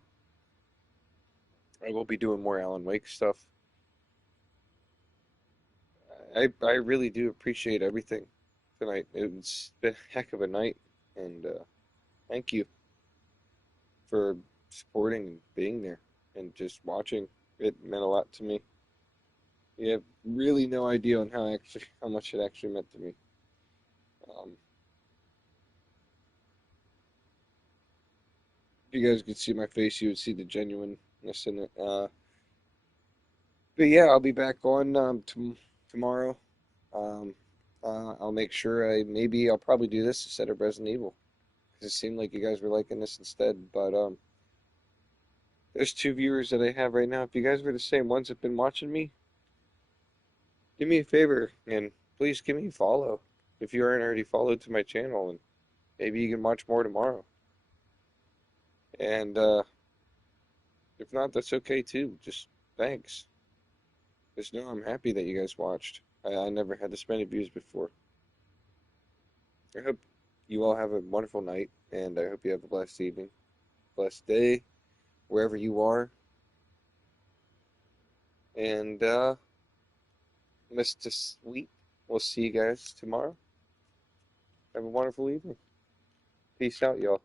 will be doing more Alan Wake stuff. I really do appreciate everything tonight. It's been a heck of a night, and thank you for supporting and being there and just watching. It meant a lot to me. You have really no idea on how much it actually meant to me. If you guys could see my face, you would see the genuineness in it. But yeah, I'll be back on tomorrow. I'll make sure I'll probably do this instead of Resident Evil, because it seemed like you guys were liking this instead. But there's 2 viewers that I have right now. If you guys were the same ones that have been watching me, do me a favor and please give me a follow if you aren't already followed to my channel, and maybe you can watch more tomorrow. And if not, that's okay too. Just thanks. Just know I'm happy that you guys watched. I never had this many views before. I hope you all have a wonderful night, and I hope you have a blessed evening, blessed day, wherever you are. And Mr. Sweet, we'll see you guys tomorrow. Have a wonderful evening. Peace out, y'all.